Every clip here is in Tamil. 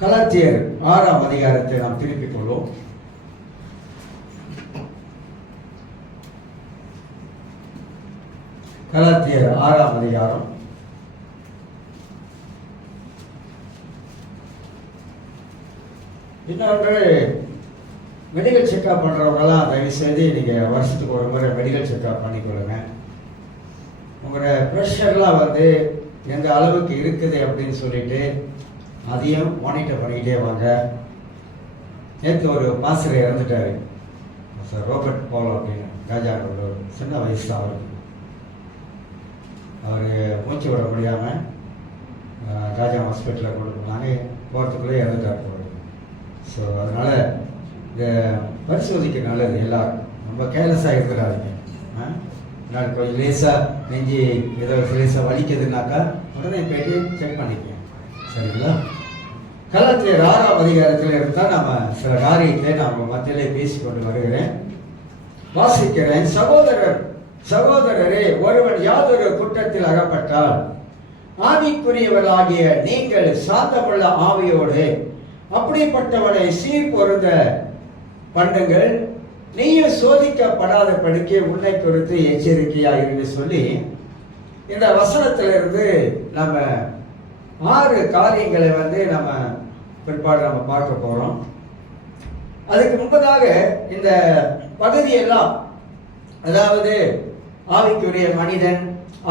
கலாத்தியர் 6ஆம் அதிகாரத்தை நாம் திருப்பிக் கொள்வோம். கலாத்தியர் 6ஆம் அதிகாரம். இன்னொன்று, மெடிக்கல் செக்அப் பண்ணுறவங்கலாம் தயவு செய்து நீங்கள் வருஷத்துக்கு ஒரு முறை மெடிக்கல் செக்அப் பண்ணிக்கொள்ளுங்க. உங்களோட ப்ரெஷர்லாம் எந்த அளவுக்கு இருக்குது அப்படின்னு சொல்லிட்டு அதையும் மானிட்டர் பண்ணிக்கிட்டே வாங்க. நேற்று ஒரு பாஸ்டர் இறந்துட்டார், சார் ரோபர்ட் பால் அப்படின்னு, காஜாவில் ஒரு சின்ன வயசு தான் அவருக்கு. அவர் மூச்சு விட முடியாமல் காஜா ஹாஸ்பிட்டலில் கொண்டு போனாங்க, போகிறதுக்குள்ளே இறந்துட்டார் போகிறது. ஸோ அதனால் இந்த பரிசோதிக்க நல்லது. எல்லோரும் ரொம்ப கேர்லெஸ்ஸாக இருக்கிறாருங்க. நான் கொஞ்சம் லேசாக நெஞ்சு ஏதோ லேசாக வலிக்குதுனாக்கா உடனே போய்ட்டு செக் பண்ணிக்கேன், சரிங்களா? கலாத்தியர் 6ஆம் அதிகாரத்தில் இருந்தால் நம்ம சில காரியத்தை நம்ம மத்தியிலே பேசிக்கொண்டு வருகிறேன், வாசிக்கிறேன். சகோதரரே, ஒருவன் யாதொரு குற்றத்தில் அகப்பட்டால் ஆவிக்குரியவர்களாகிய நீங்கள் சாந்தமுள்ள ஆவியோடு அப்படிப்பட்டவனை சீர்பொருந்த பண்ணுங்கள். நீயும் சோதிக்கப்படாத படிக்க உன்னை குறித்து எச்சரிக்கையாக இருந்து சொல்லி இந்த வசனத்திலிருந்து நம்ம 6 காரியங்களை நம்ம பிற்பாடு நம்ம பார்க்க போகிறோம். அதுக்கு முன்பதாக இந்த பகுதியெல்லாம், அதாவது ஆவிக்குரிய மனிதன்,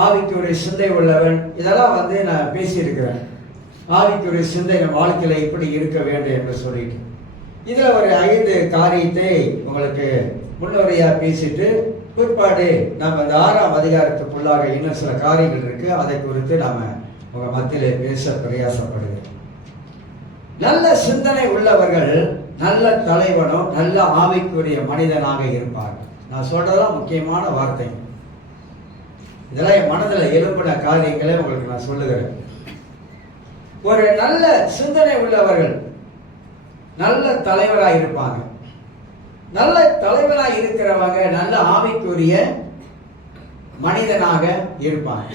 ஆவிக்குரிய சிந்தை உள்ளவன், இதெல்லாம் நான் பேசியிருக்கிறேன். ஆவிக்குரிய சிந்தை நம் வாழ்க்கையில் இப்படி இருக்க வேண்டும் என்று சொல்லிட்டு இதில் ஒரு 5 காரியத்தை உங்களுக்கு முன்னுரையாக பேசிட்டு பிற்பாடு நம்ம இந்த 6ஆம் அதிகாரத்துக்குள்ளாக இன்னும் சில காரியங்கள் இருக்கு, அதை குறித்து நாம உங்க மத்தியிலே பேச பிரயாசப்படுகிறோம். நல்ல சிந்தனை உள்ளவர்கள் நல்ல தலைவனும் நல்ல ஆவிக்குரிய மனிதனாக இருப்பார்கள். நான் சொல்றதெல்லாம் முக்கியமான வார்த்தை. இதெல்லாம் என் மனதில் எழுப்பின காரியங்களை உங்களுக்கு நான் சொல்லுகிறேன். ஒரு நல்ல சிந்தனை உள்ளவர்கள் நல்ல தலைவராக இருப்பாங்க. நல்ல தலைவராக இருக்கிறவங்க நல்ல ஆவிக்குரிய மனிதனாக இருப்பாங்க.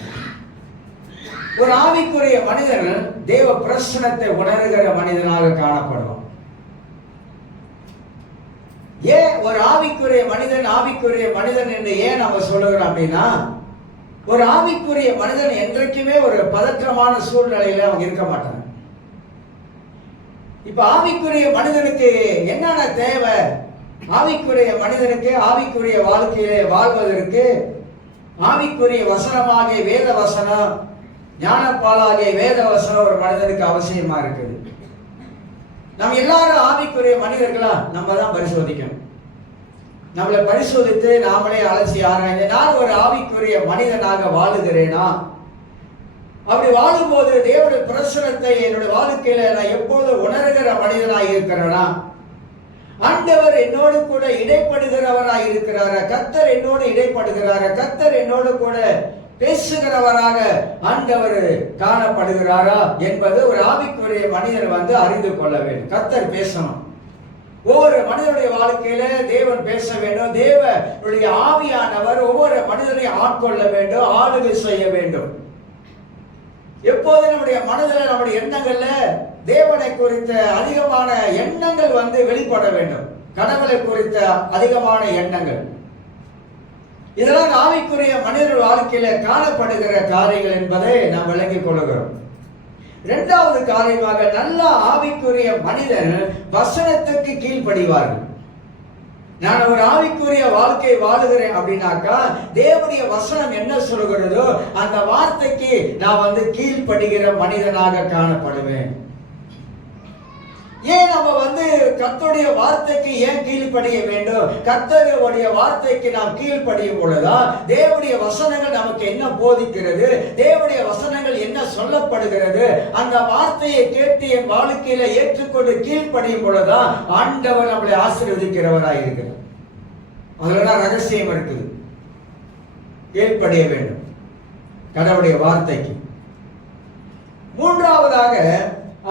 ஒரு ஆவிக்குரிய மனிதர்கள் தேவ பிரசன்னத்தை உணர்கிற மனிதனாக காணப்படுவான். ஏன் ஒரு ஆவிக்குரிய மனிதன் என்று ஏன் நம்ம சொல்லுகிறோம் அப்படின்னா, ஒரு ஆவிக்குரிய மனிதன் என்றைக்குமே ஒரு பதற்றமான சூழ்நிலையில அவங்க இருக்க மாட்டாங்க. இப்ப ஆவிக்குரிய மனிதனுக்கு என்னென்ன தேவை? ஆவிக்குரிய மனிதனுக்கு ஆவிக்குரிய வாழ்க்கையிலே வாழ்வதற்கு ஆவிக்குரிய வசனமாகிய வேத வசனம், ஞானப்பாலாகிய வேத வசனம் ஒரு மனிதனுக்கு அவசியமா இருக்குது. நம்ம எல்லாரும் ஆவிக்குரிய மனிதர்களா நம்ம தான் பரிசோதிக்கணும். நம்மளை பரிசோதித்து நாமளே அலசி ஆராய்ந்து, நான் ஒரு ஆவிக்குரிய மனிதனாக வாழுகிறேனா? அப்படி வாழும்போது தேவனுடைய பிரசனத்தை என்னுடைய வாழ்க்கையில நான் எப்போது உணர்கிற மனிதனாக இருக்கிறேனா? ஆண்டவர் என்னோடு கூட இடைப்படுகிறவராக இருக்கிறாரா? கர்த்தர் என்னோடு இடைப்படுகிறாரா? கர்த்தர் என்னோடு கூட பேசுகிறவராக ஆண்டவர் காணப்படுகிறாரா என்பது ஒரு ஆவிக்குரிய மனிதன் அறிந்து கொள்ள வேண்டும். கர்த்தர் பேசணும். ஒவ்வொரு மனிதனுடைய வாழ்க்கையில தேவன் பேச வேண்டும். தேவனுடைய ஆவியானவர் ஒவ்வொரு மனிதனையும் ஆட்கொள்ள வேண்டும், ஆளுகை செய்ய வேண்டும். எப்போது நம்முடைய மனதில் நம்முடைய எண்ணங்கள்ல தேவனை குறித்த அதிகமான எண்ணங்கள் வெளிப்பட வேண்டும். கடவுளை குறித்த அதிகமான எண்ணங்கள், இதெல்லாம் ஆவிக்குரிய மனிதர்கள் வாழ்க்கையில காணப்படுகிற காரியங்கள் என்பதை நாம் விளங்கிக் கொள்கிறோம். இரண்டாவது காரியமாக, நல்ல ஆவிக்குரிய மனிதன் வசனத்துக்கு கீழ்ப்படிவார்கள். நான் ஒரு ஆவிக்குரிய வாழ்க்கை வாழுகிறேன் அப்படின்னாக்கா தேவனுடைய வசனம் என்ன சொல்கிறதோ அந்த வார்த்தைக்கு நான் கீழ்ப்படுகிற மனிதனாக காணப்படுவேன். ஏன் நம்ம கர்த்தருடைய வார்த்தைக்கு ஏன் கீழ்ப்படிய வேண்டும்? கர்த்தருடைய வார்த்தைக்கு நாம் கீழ்ப்படியும் பொழுதுதான் தேவனுடைய வசனங்கள் நமக்கு என்ன போதிக்கிறது, தேவனுடைய வசனங்கள் என்ன சொல்லப்படுகிறது, அந்த வார்த்தையை கேட்டு என் வாழ்க்கையில ஏற்றுக்கொண்டு கீழ்ப்படியும் பொழுதுதான் ஆண்டவர் நம்மளை ஆசீர்வதிக்கிறவராக இருக்கிறார். அதுலதான் ரகசியம் இருக்குது. கீழ்ப்படிய வேண்டும் கடவுளுடைய வார்த்தைக்கு. மூன்றாவதாக,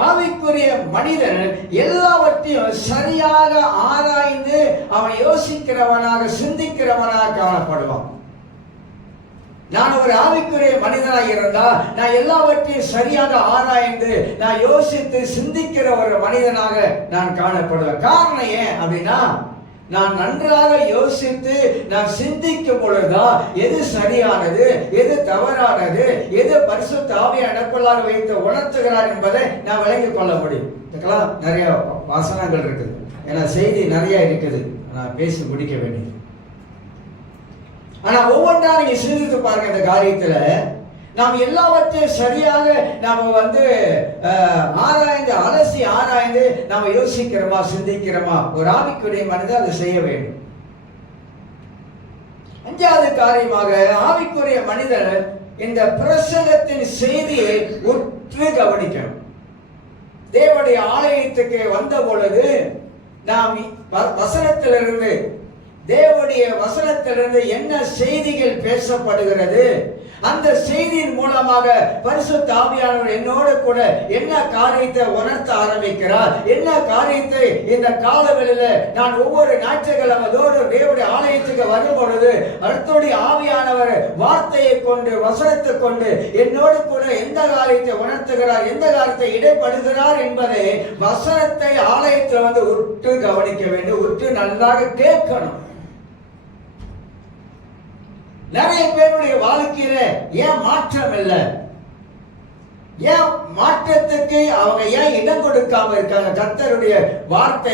ஆவிக்குரிய மனிதன் எல்லாவற்றையும் சரியாக ஆராய்ந்து அவன் யோசிக்கிறவனாக சிந்திக்கிறவனாக காணப்படுவான். நான் ஒரு ஆவிக்குரிய மனிதனாக இருந்தா நான் எல்லாவற்றையும் சரியாக ஆராய்ந்து நான் யோசித்து சிந்திக்கிற ஒரு மனிதனாக நான் காணப்படுவேன். காரணம் ஏன் அப்படின்னா, நான் நன்றாக யோசித்து நான் சிந்திக்கும் பொழுதுதான் எது சரியானது, எது தவறானது, எது பரிசுத்த ஆவியானவர் எனக்குள்ளாக வைத்து உணர்த்துகிறார் என்பதை நான் விளங்கிக் கொள்ள முடியும். இதுக்கெல்லாம் நிறைய வசனங்கள் இருக்குது, ஏன்னா செய்தி நிறைய இருக்குது, நான் பேசி முடிக்க வேண்டியது. ஆனா ஒவ்வொன்றா நீங்க சிந்தித்து பாருங்க. இந்த காரியத்துல நாம் எல்லாவற்றையும் சரியாக நாம ஆராய்ந்து அலசி ஆராய்ந்து நாம யோசிக்கிறோமா, சிந்திக்கிறோமா? ஒரு ஆவிக்குரிய மனிதன் அதை செய்ய வேண்டும். அஞ்சாவது காரியமாக, ஆவிக்குரிய மனிதன் இந்த பிரசங்கத்தின் செய்தியை உற்று கவனிக்கணும். தேவனுடைய ஆலயத்துக்கு வந்த பொழுது நாம் வசனத்திலிருந்து, தேவனுடைய வசனத்திலிருந்து என்ன செய்திகள் பேசப்படுகிறது, அந்த செய்தியின் மூலமாக பரிசுத்த ஆவியானவர் என்னோடு கூட என்ன காரியத்தை உணர்த்த ஆரம்பிக்கிறார், என்ன காரியத்தை இந்த காலவெளியில நான் ஒவ்வொரு ஞாயிற்றுக்கிழமையோடு தேவனுடைய ஆலயத்துக்கு வரும் பொழுது அடுத்தோடைய ஆவியானவர் வார்த்தையை கொண்டு, வசனத்தை கொண்டு என்னோடு கூட எந்த காரியத்தை உணர்த்துகிறார், எந்த காரியத்தை இடைப்படுகிறார் என்பதை வசனத்தை ஆலயத்தில் உற்று கவனிக்க வேண்டும், உற்று நன்றாக கேட்கணும். நிறைய பேருடைய வாழ்க்கையில ஏன் மாற்றம் இல்லை? ஏன் மாற்றத்துக்கு அவங்க ஏன் இடம் கொடுக்காம இருக்காங்க? கர்த்தருடைய வார்த்தை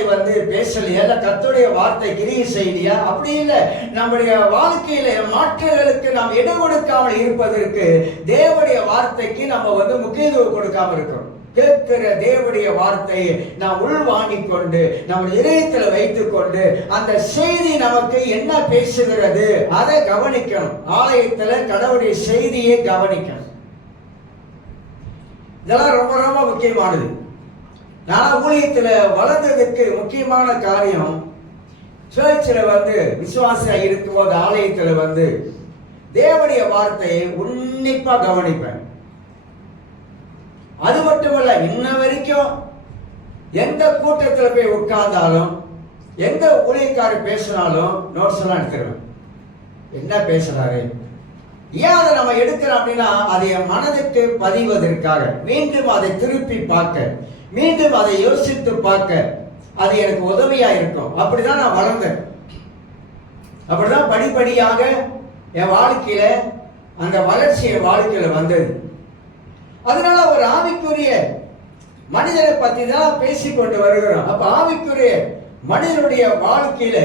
பேசலையா, இல்ல கர்த்தருடைய வார்த்தை கிரியை செய்யலையா? அப்படி இல்லை. நம்முடைய வாழ்க்கையில மாற்றங்களுக்கு நாம் இடம் கொடுக்காமல் இருப்பதற்கு தேவனுடைய வார்த்தைக்கு நம்ம முக்கியத்துவம் கொடுக்காம இருக்கிறோம். கேட்கிற தேவனுடைய வார்த்தையை நாம் உள்வாங்கிக் கொண்டு நம்ம இதயத்தில் வைத்துக் கொண்டு அந்த செய்தி நமக்கு என்ன பேசுகிறது அதை கவனிக்கணும். ஆலயத்தில் கடவுளுடைய செய்தியை கவனிக்கணும். இதெல்லாம் ரொம்ப ரொம்ப முக்கியமானது. நான் ஊழியத்தில் வளர்ந்ததுக்கு முக்கியமான காரியம், சர்ச்சில் விசுவாசியா இருக்கும்போது ஆலயத்தில் தேவனுடைய வார்த்தையை உன்னிப்பா கவனிப்பேன். அது மட்டுமல்ல, இன்ன வரைக்கும் எந்த கூட்டத்தில் போய் உட்கார்ந்தாலும், எந்த ஊழியக்காரர் பேசினாலும் நோட்ஸ் எல்லாம் எடுத்துருவேன். என்ன பேசுறாரு, ஏன் அதை நம்ம எடுக்கிறோம் அப்படின்னா, அதை என் மனதுக்கு பதிவதற்காக, மீண்டும் அதை திருப்பி பார்க்க, மீண்டும் அதை யோசித்து பார்க்க அது எனக்கு உதவியா இருக்கும். அப்படிதான் நான் வளர்ந்தேன். அப்படிதான் படிப்படியாக என் வாழ்க்கையில அந்த வளர்ச்சி என் வாழ்க்கையில வந்தது. அதனால ஒரு ஆவிக்குரிய மனிதனை பத்தி தான் பேசிக்கொண்டு வருகிறோம். அப்ப ஆவிக்குரிய மனிதனுடைய வாழ்க்கையில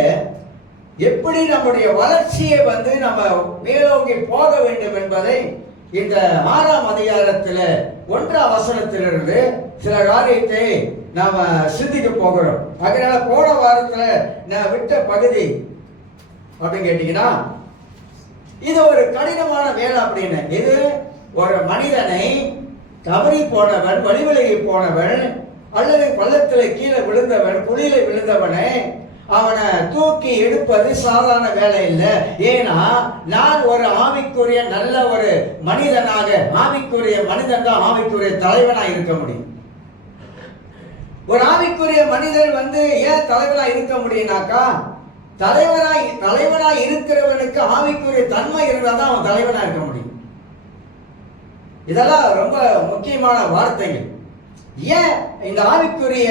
எப்படி நம்முடைய வளர்ச்சியை நம்ம மேலோங்கி போக வேண்டும் என்பதை இந்த 6ஆம் அதிகாரத்துல 1ஆம் வசனத்திலிருந்து சில காரியத்தை நாம சிந்திக்க போகிறோம். அதனால போன வாரத்துல நான் விட்ட பகுதி அப்படின்னு கேட்டீங்கன்னா, இது ஒரு கடினமான வேலை அப்படின்னு. இது ஒரு மனிதனை தவறி போனவன், வழிவிலகி போனவன், அல்லது பள்ளத்தில் கீழே விழுந்தவன், குழியில விழுந்தவனை அவனை தூக்கி எடுப்பது சாதாரண வேலை இல்லை. ஏன்னா நான் ஒரு ஆவிக்குரிய நல்ல ஒரு மனிதனாக, ஆவிக்குரிய மனிதன் தான் ஆவிக்குரிய தலைவனாக இருக்க முடியும். ஒரு ஆவிக்குரிய மனிதன் ஏன் தலைவனாக இருக்க முடியும்னாக்கா, தலைவனாய் இருக்கிறவனுக்கு ஆவிக்குரிய தன்மை இருந்தால் தான் அவன் தலைவனாக இருக்க முடியும். இதெல்லாம் ரொம்ப முக்கியமான வார்த்தைகள். ஏன் இந்த ஆவிக்குரிய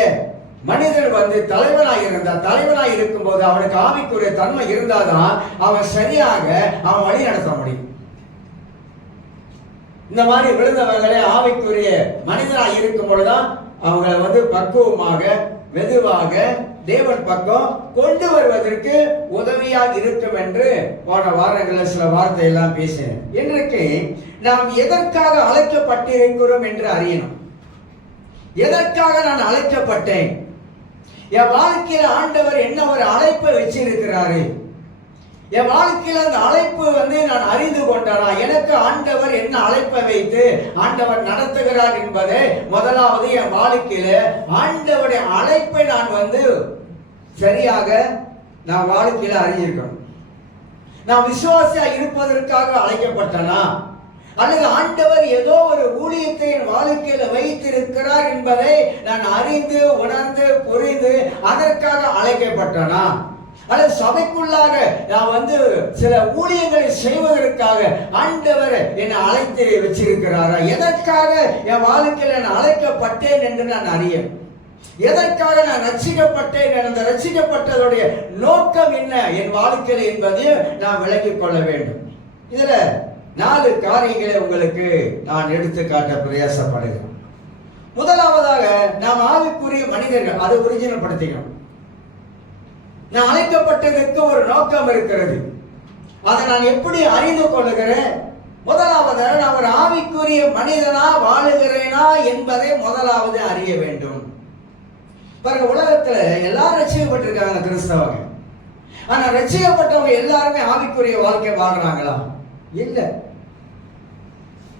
மனிதன் தலைவனாய் இருக்கும்போது அவனுக்கு ஆவிக்குரிய தன்மை இருந்தாதான் அவன் சரியாக அவன் வழி நடத்த முடியும். இந்த மாதிரி விழுந்தவர்களே ஆவிக்குரிய மனிதனாய் இருக்கும் பொழுதுதான் அவங்களை பக்குவமாக, மெதுவாக தேவன் பக்கம் கொண்டு வருவதற்கு உதவியாக இருக்கும் என்று போன வாரங்களில் சில வார்த்தை எல்லாம் பேசினேன். இன்றைக்கு நாம் எதற்காக அழைக்கப்பட்டிருக்கிறோம் என்று அறியணும். எதற்காக நான் அழைக்கப்பட்டேன்? என் வாழ்க்கையில ஆண்டவர் என்ன ஒரு அழைப்பை வச்சிருக்கிறாரு? என் வாழ்க்கையில அந்த அழைப்பு நான் அறிந்து கொண்டானா? எனக்கு ஆண்டவர் என்ன அழைப்பை வைத்து ஆண்டவர் நடத்துகிறார் என்பதை முதலாவது என் வாழ்க்கையில ஆண்டவருடைய அழைப்பை நான் சரியாக நான் வாழ்க்கையில அறிஞ்சிருக்கணும். நான் விசுவாசியா இருப்பதற்காக அழைக்கப்பட்டனா, அல்லது ஆண்டவர் ஏதோ ஒரு ஊழியத்தை என் வாழ்க்கையில வைத்திருக்கிறார் என்பதை நான் அறிந்து, உணர்ந்து, புரிந்து அதற்காக அழைக்கப்பட்டனா? அல்லது சபைக்குள்ளாக நான் சில ஊழியங்களை செய்வதற்காக ஆண்டவர் என்னை அழைத்து வச்சிருக்கிறாரா? எதற்காக என் வாழ்க்கையில் நான் அழைக்கப்பட்டேன் என்று நான் அறியேன். எதற்காக நான் ரட்சிக்கப்பட்டேன், அந்த ரட்சிக்கப்பட்டதுடைய நோக்கம் என்ன என் வாழ்க்கையில் என்பதையும் நான் விளங்கிக் கொள்ள வேண்டும். இதுல 4 காரியங்களை உங்களுக்கு நான் எடுத்து காட்ட பிரயாசப்படுகிறேன். முதலாவதாக, நாம் ஆவிக்குரிய மனிதர்கள், அதை ஒரிஜினல் படுத்திக்கணும். நான் அழைக்கப்பட்டதற்கு ஒரு நோக்கம் இருக்கிறது. அதை நான் எப்படி அறிந்து கொள்ளுகிறேன்? முதலாவது, நான் ஒரு ஆவிக்குரிய மனிதனா வாழுகிறேனா என்பதை முதலாவது அறிய வேண்டும். பாருங்க, உலகத்துல எல்லாரும் ரட்சிக்கப்பட்டிருக்காங்க கிறிஸ்தவங்க. ஆனா ரட்சிக்கப்பட்டவங்க எல்லாருமே ஆவிக்குரிய வாழ்க்கை வாழ்றாங்களா? இல்ல.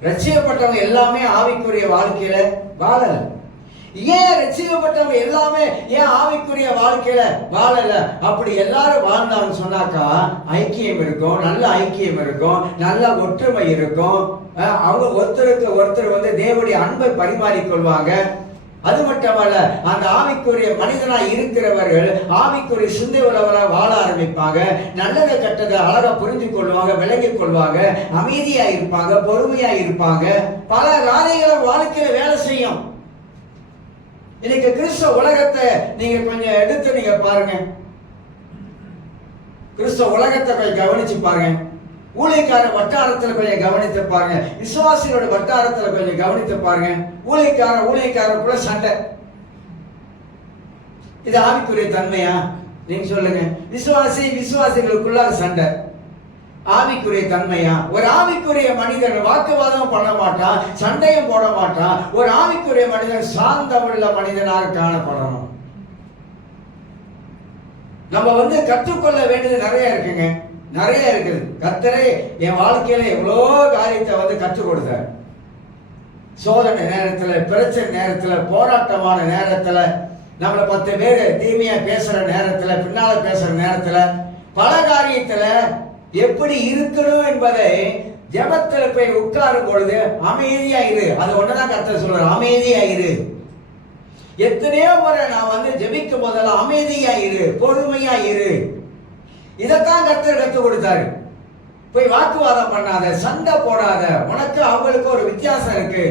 ரட்சிக்கப்பட்டவங்க எல்லாமே ஆவிக்குரிய வாழ்க்கையில வாழல. ஏன் ரட்சிக்கப்பட்டவங்க எல்லாமே ஏன் ஆவிக்குரிய வாழ்க்கையில வாழல? அப்படி எல்லாரும் வாழ்ந்தான்னு சொன்னாக்கா ஐக்கியம் இருக்கும், நல்ல ஐக்கியம் இருக்கும், நல்ல ஒற்றுமை இருக்கும். அவங்க ஒருத்தருக்கு ஒருத்தர் தேவனுடைய அன்பை பரிமாறிக்கொள்வாங்க. அது மட்டுமல்ல, அந்த ஆவிக்குரிய மனிதனாய் இருக்கிறவர்கள் ஆவிக்குரிய சிந்தை உள்ளவராக வாழ ஆரம்பிப்பாங்க. நல்லதை கெட்டதை அழகா புரிஞ்சு கொள்வாங்க, விளங்கிக் கொள்வாங்க, அமைதியா இருப்பாங்க, பொறுமையா இருப்பாங்க. பல காரியங்களும் வாழ்க்கையில வேலை செய்யும். இன்னைக்கு கிறிஸ்தவ உலகத்தை நீங்க கொஞ்சம் எடுத்து நீங்க பாருங்க. கிறிஸ்தவ உலகத்தை கொஞ்சம் கவனிச்சு பாருங்க. ஊழியக்கார வட்டாரத்தில் கொஞ்சம் கவனித்து பாருங்க. விசுவாசிகளோட வட்டாரத்தில் கொஞ்சம் கவனித்து பாருங்க. ஊழியக்காரக்குள்ள சண்டை. இது ஆவிக்குரிய தன்மையா? நீங்க சொல்லுங்க. விசுவாசிகளுக்குள்ள சண்டை ஆவிக்குரிய தன்மையா? ஒரு ஆவிக்குரிய மனிதன் வாக்குவாதம் பண்ண மாட்டான், சண்டையும் போட மாட்டான். ஒரு ஆவிக்குரிய மனிதன் சார்ந்தவுள்ள மனிதனாக காணப்படணும். நம்ம கற்றுக்கொள்ள வேண்டியது நிறைய இருக்குங்க, நிறைய இருக்குது. கர்த்தரே என் வாழ்க்கையில எவ்வளோ காரியத்தை கற்றுக் கொடுத்தார். சோதனை நேரத்துல, பிரச்சனை நேரத்துல, போராட்டமான நேரத்துல, நம்மளை 10 பேர் தீமையா பேசுற நேரத்துல, பின்னால பேசுற நேரத்துல, பல காரியத்துல எப்படி இருக்கணும் என்பதை ஜெபத்துல போய் உட்காரும் பொழுது அமைதியா இரு. அது ஒண்ணுதான் கர்த்தர் சொல்றார், அமைதியா இரு. எத்தனையோ முறை நான் ஜெபிக்கும் போதெல்லாம் அமைதியா இரு, பொறுமையா இரு. இதைத்தான் கர்த்தர் கற்றுக் கொடுத்தாரு. போய் வாக்குவாதம் பண்ணாத, சண்டை போடாத, உனக்கு அவங்களுக்கு ஒரு வித்தியாசம் இருக்கு.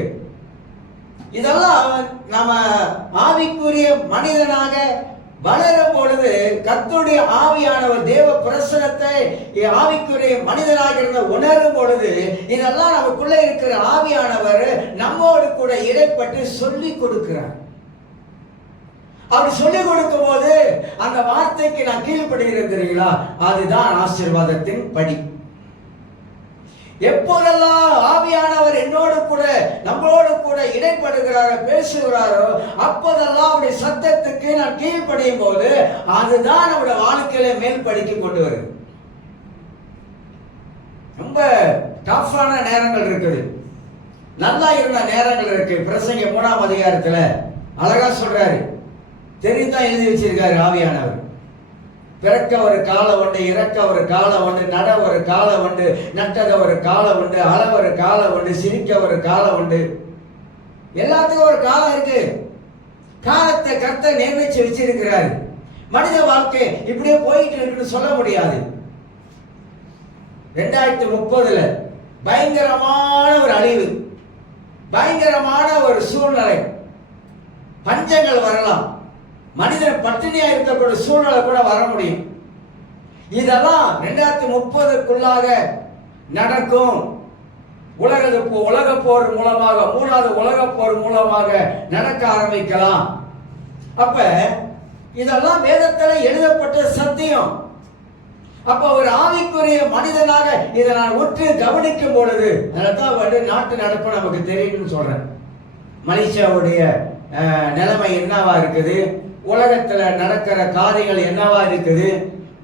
இதெல்லாம் நம்ம ஆவிக்குரிய மனிதனாக வளரும் பொழுது கர்த்தருடைய ஆவியானவர் தேவ பிரசன்னத்தை ஆவிக்குரிய மனிதனாக இருந்த உணரும் பொழுது இதெல்லாம் நமக்குள்ள இருக்கிற ஆவியானவர் நம்மோடு கூட இடைப்பட்டு சொல்லி கொடுக்கிறார். அப்படி சொல்லிக் கொடுக்கும் போது அந்த வார்த்தைக்கு நான் கீழ்ப்படுகிறேன் தெரியுங்களா? அதுதான் ஆசீர்வாதத்தின் படி. எப்போதெல்லாம் ஆவியானவர் என்னோடு கூட நம்மளோடு கூட இடைப்படுகிறாரோ, பேசுகிறாரோ, அப்போதெல்லாம் அவருடைய சத்தத்துக்கு நான் கீழ்ப்படியும் போது அதுதான் நம்முடைய வாழ்க்கையில மேல் படிக்க கொண்டு வருது. ரொம்ப டஃப்பான நேரங்கள் இருக்குது, நல்லா இருந்த நேரங்கள் இருக்கு. பிரசங்க 3ஆம் அதிகாரத்துல அழகா சொல்றாரு, தெரியுதான் எழுதி வச்சிருக்காரு ஆவியானவர். பிறக்க ஒரு காலம் உண்டு, இறக்க ஒரு காலம் உண்டு, நட ஒரு காலம் உண்டு, நட்டத ஒரு காலம் உண்டு, அள ஒரு காலம் உண்டு, சிரிக்க ஒரு காலம் உண்டு. எல்லாத்துக்கும் ஒரு காலம் இருக்கு. காலத்தை கர்த்தர் நிர்ணயிச்சு வச்சிருக்கிறாரு. மனித வாழ்க்கை இப்படியே போயிட்டு இருக்குன்னு சொல்ல முடியாது. 2030 பயங்கரமான ஒரு அழிவு, பயங்கரமான ஒரு சூழ்நிலை, பஞ்சங்கள் வரலாம், மனிதன் பட்டினியா இருக்கக்கூடிய சூழ்நிலை கூட வர முடியும். இதெல்லாம் 2030க்குள்ளாக நடக்கும். உலக போர் மூலமாக, 3வது உலக போர் மூலமாக நடக்க ஆரம்பிக்கலாம். அப்ப இதெல்லாம் வேதத்துல எழுதப்பட்ட சத்தியம். அப்ப ஒரு ஆவிக்குரிய மனிதனாக இதை நான் உற்று கவனிக்கும் பொழுது அதான் நாட்டு நடப்பு நமக்கு தெரியும்னு சொல்றேன். மலேசியாவுடைய நிலைமை என்னவா இருக்குது, உலகத்துல நடக்கிற காரியங்கள் என்னவா இருக்குது,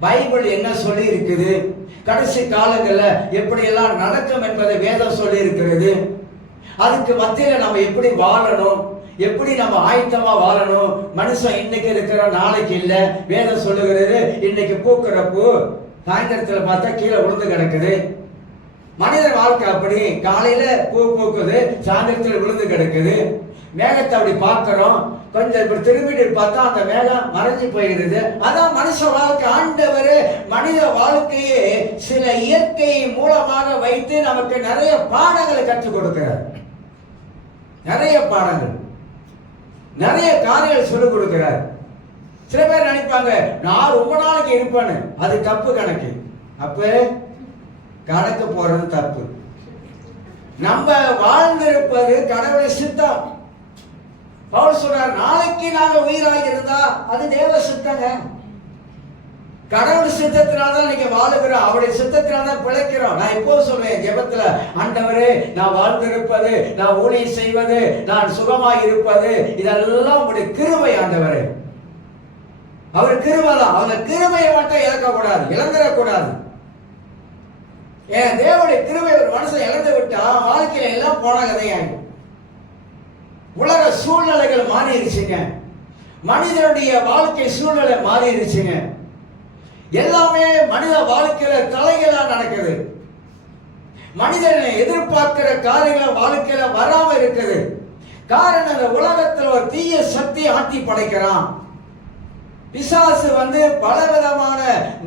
பைபிள் என்ன சொல்லி இருக்குது, கடைசி காலங்கள்ல எப்படியெல்லாம் நடக்கும் என்பதை வேதம் சொல்லி இருக்கிறது. அதுக்கு மத்தியில நம்ம எப்படி வாழணும், எப்படி நம்ம ஆயத்தமா வாழணும். மனுஷன் இன்னைக்கு இருக்கிற நாளைக்கு இல்ல. வேதம் சொல்லுகிறது, இன்னைக்கு பூக்கிற பூ சாயந்தரத்துல பார்த்தா கீழே விழுந்து கிடக்குது. மனித வாழ்க்கை அப்படி, காலையில பூ பூக்குது, சாயந்தரத்தில் விழுந்து கிடக்குது. மேகத்தை அப்படி பார்க்கிறோம், கொஞ்சம் இப்படி திரும்பிட்டு பார்த்தா அந்த மேகம் மறைஞ்சு போயிடுது. அதான் மனுஷ வாழ்க்கை. ஆண்டவர் மனித வாழ்க்கையே சில இயற்கை மூலமாக வைத்து நமக்கு நிறைய பாடங்களை கற்றுக் கொடுக்கிறார். நிறைய பாடங்கள், நிறைய காரியங்கள் சொல்லிக் கொடுக்கிறார். சில பேர் நினைப்பாங்க நான் ரொம்ப நாளைக்கு இருப்பேன்னு. அது தப்பு கணக்கு. அப்ப கணக்கு போறது தப்பு. நம்ம வாழ்ந்திருப்பது கடவுள் சித்தம். பவுல் சொல்றார், நாளைக்கு நாங்க உயிராக இருந்தா அது தேவ சித்தங்க. கடவுள் சித்தத்தினால்தான் நீங்க வாழுகிறோம், அவருடைய சித்தத்தினால்தான் பிழைக்கிறோம். நான் இப்போ சொல்றேன் ஜெபத்துல, ஆண்டவரே நான் வாழ்ந்திருப்பது, நான் ஊழியம் செய்வது, நான் சுகமாக இருப்பது இதெல்லாம் உங்களுடைய கிருபை ஆண்டவரே. அவர் கிருபை தான். அவர் கிருபையை மட்டும் இழக்கக்கூடாது, இழந்துடக்கூடாது. ஏன் தேவனுடைய கிருபை ஒரு மனுஷன் இழந்து விட்டா வாழ்க்கையில எல்லாம் போன கதையாகும். உலக சூழ்நிலைகள் மாறிடுச்சுங்க. மனிதனுடைய வாழ்க்கை சூழ்நிலை மாறிடுச்சுங்க. எல்லாமே மனித வாழ்க்கையில தலைகளா நடக்குது. மனிதனை எதிர்பார்க்கிற காரியங்கள் வாழ்க்கையில வராம இருக்குது. காரணம், இந்த உலகத்தில் ஒரு தீய சக்தி ஆட்டி படைக்கிறான். பிசாசு பலவிதமான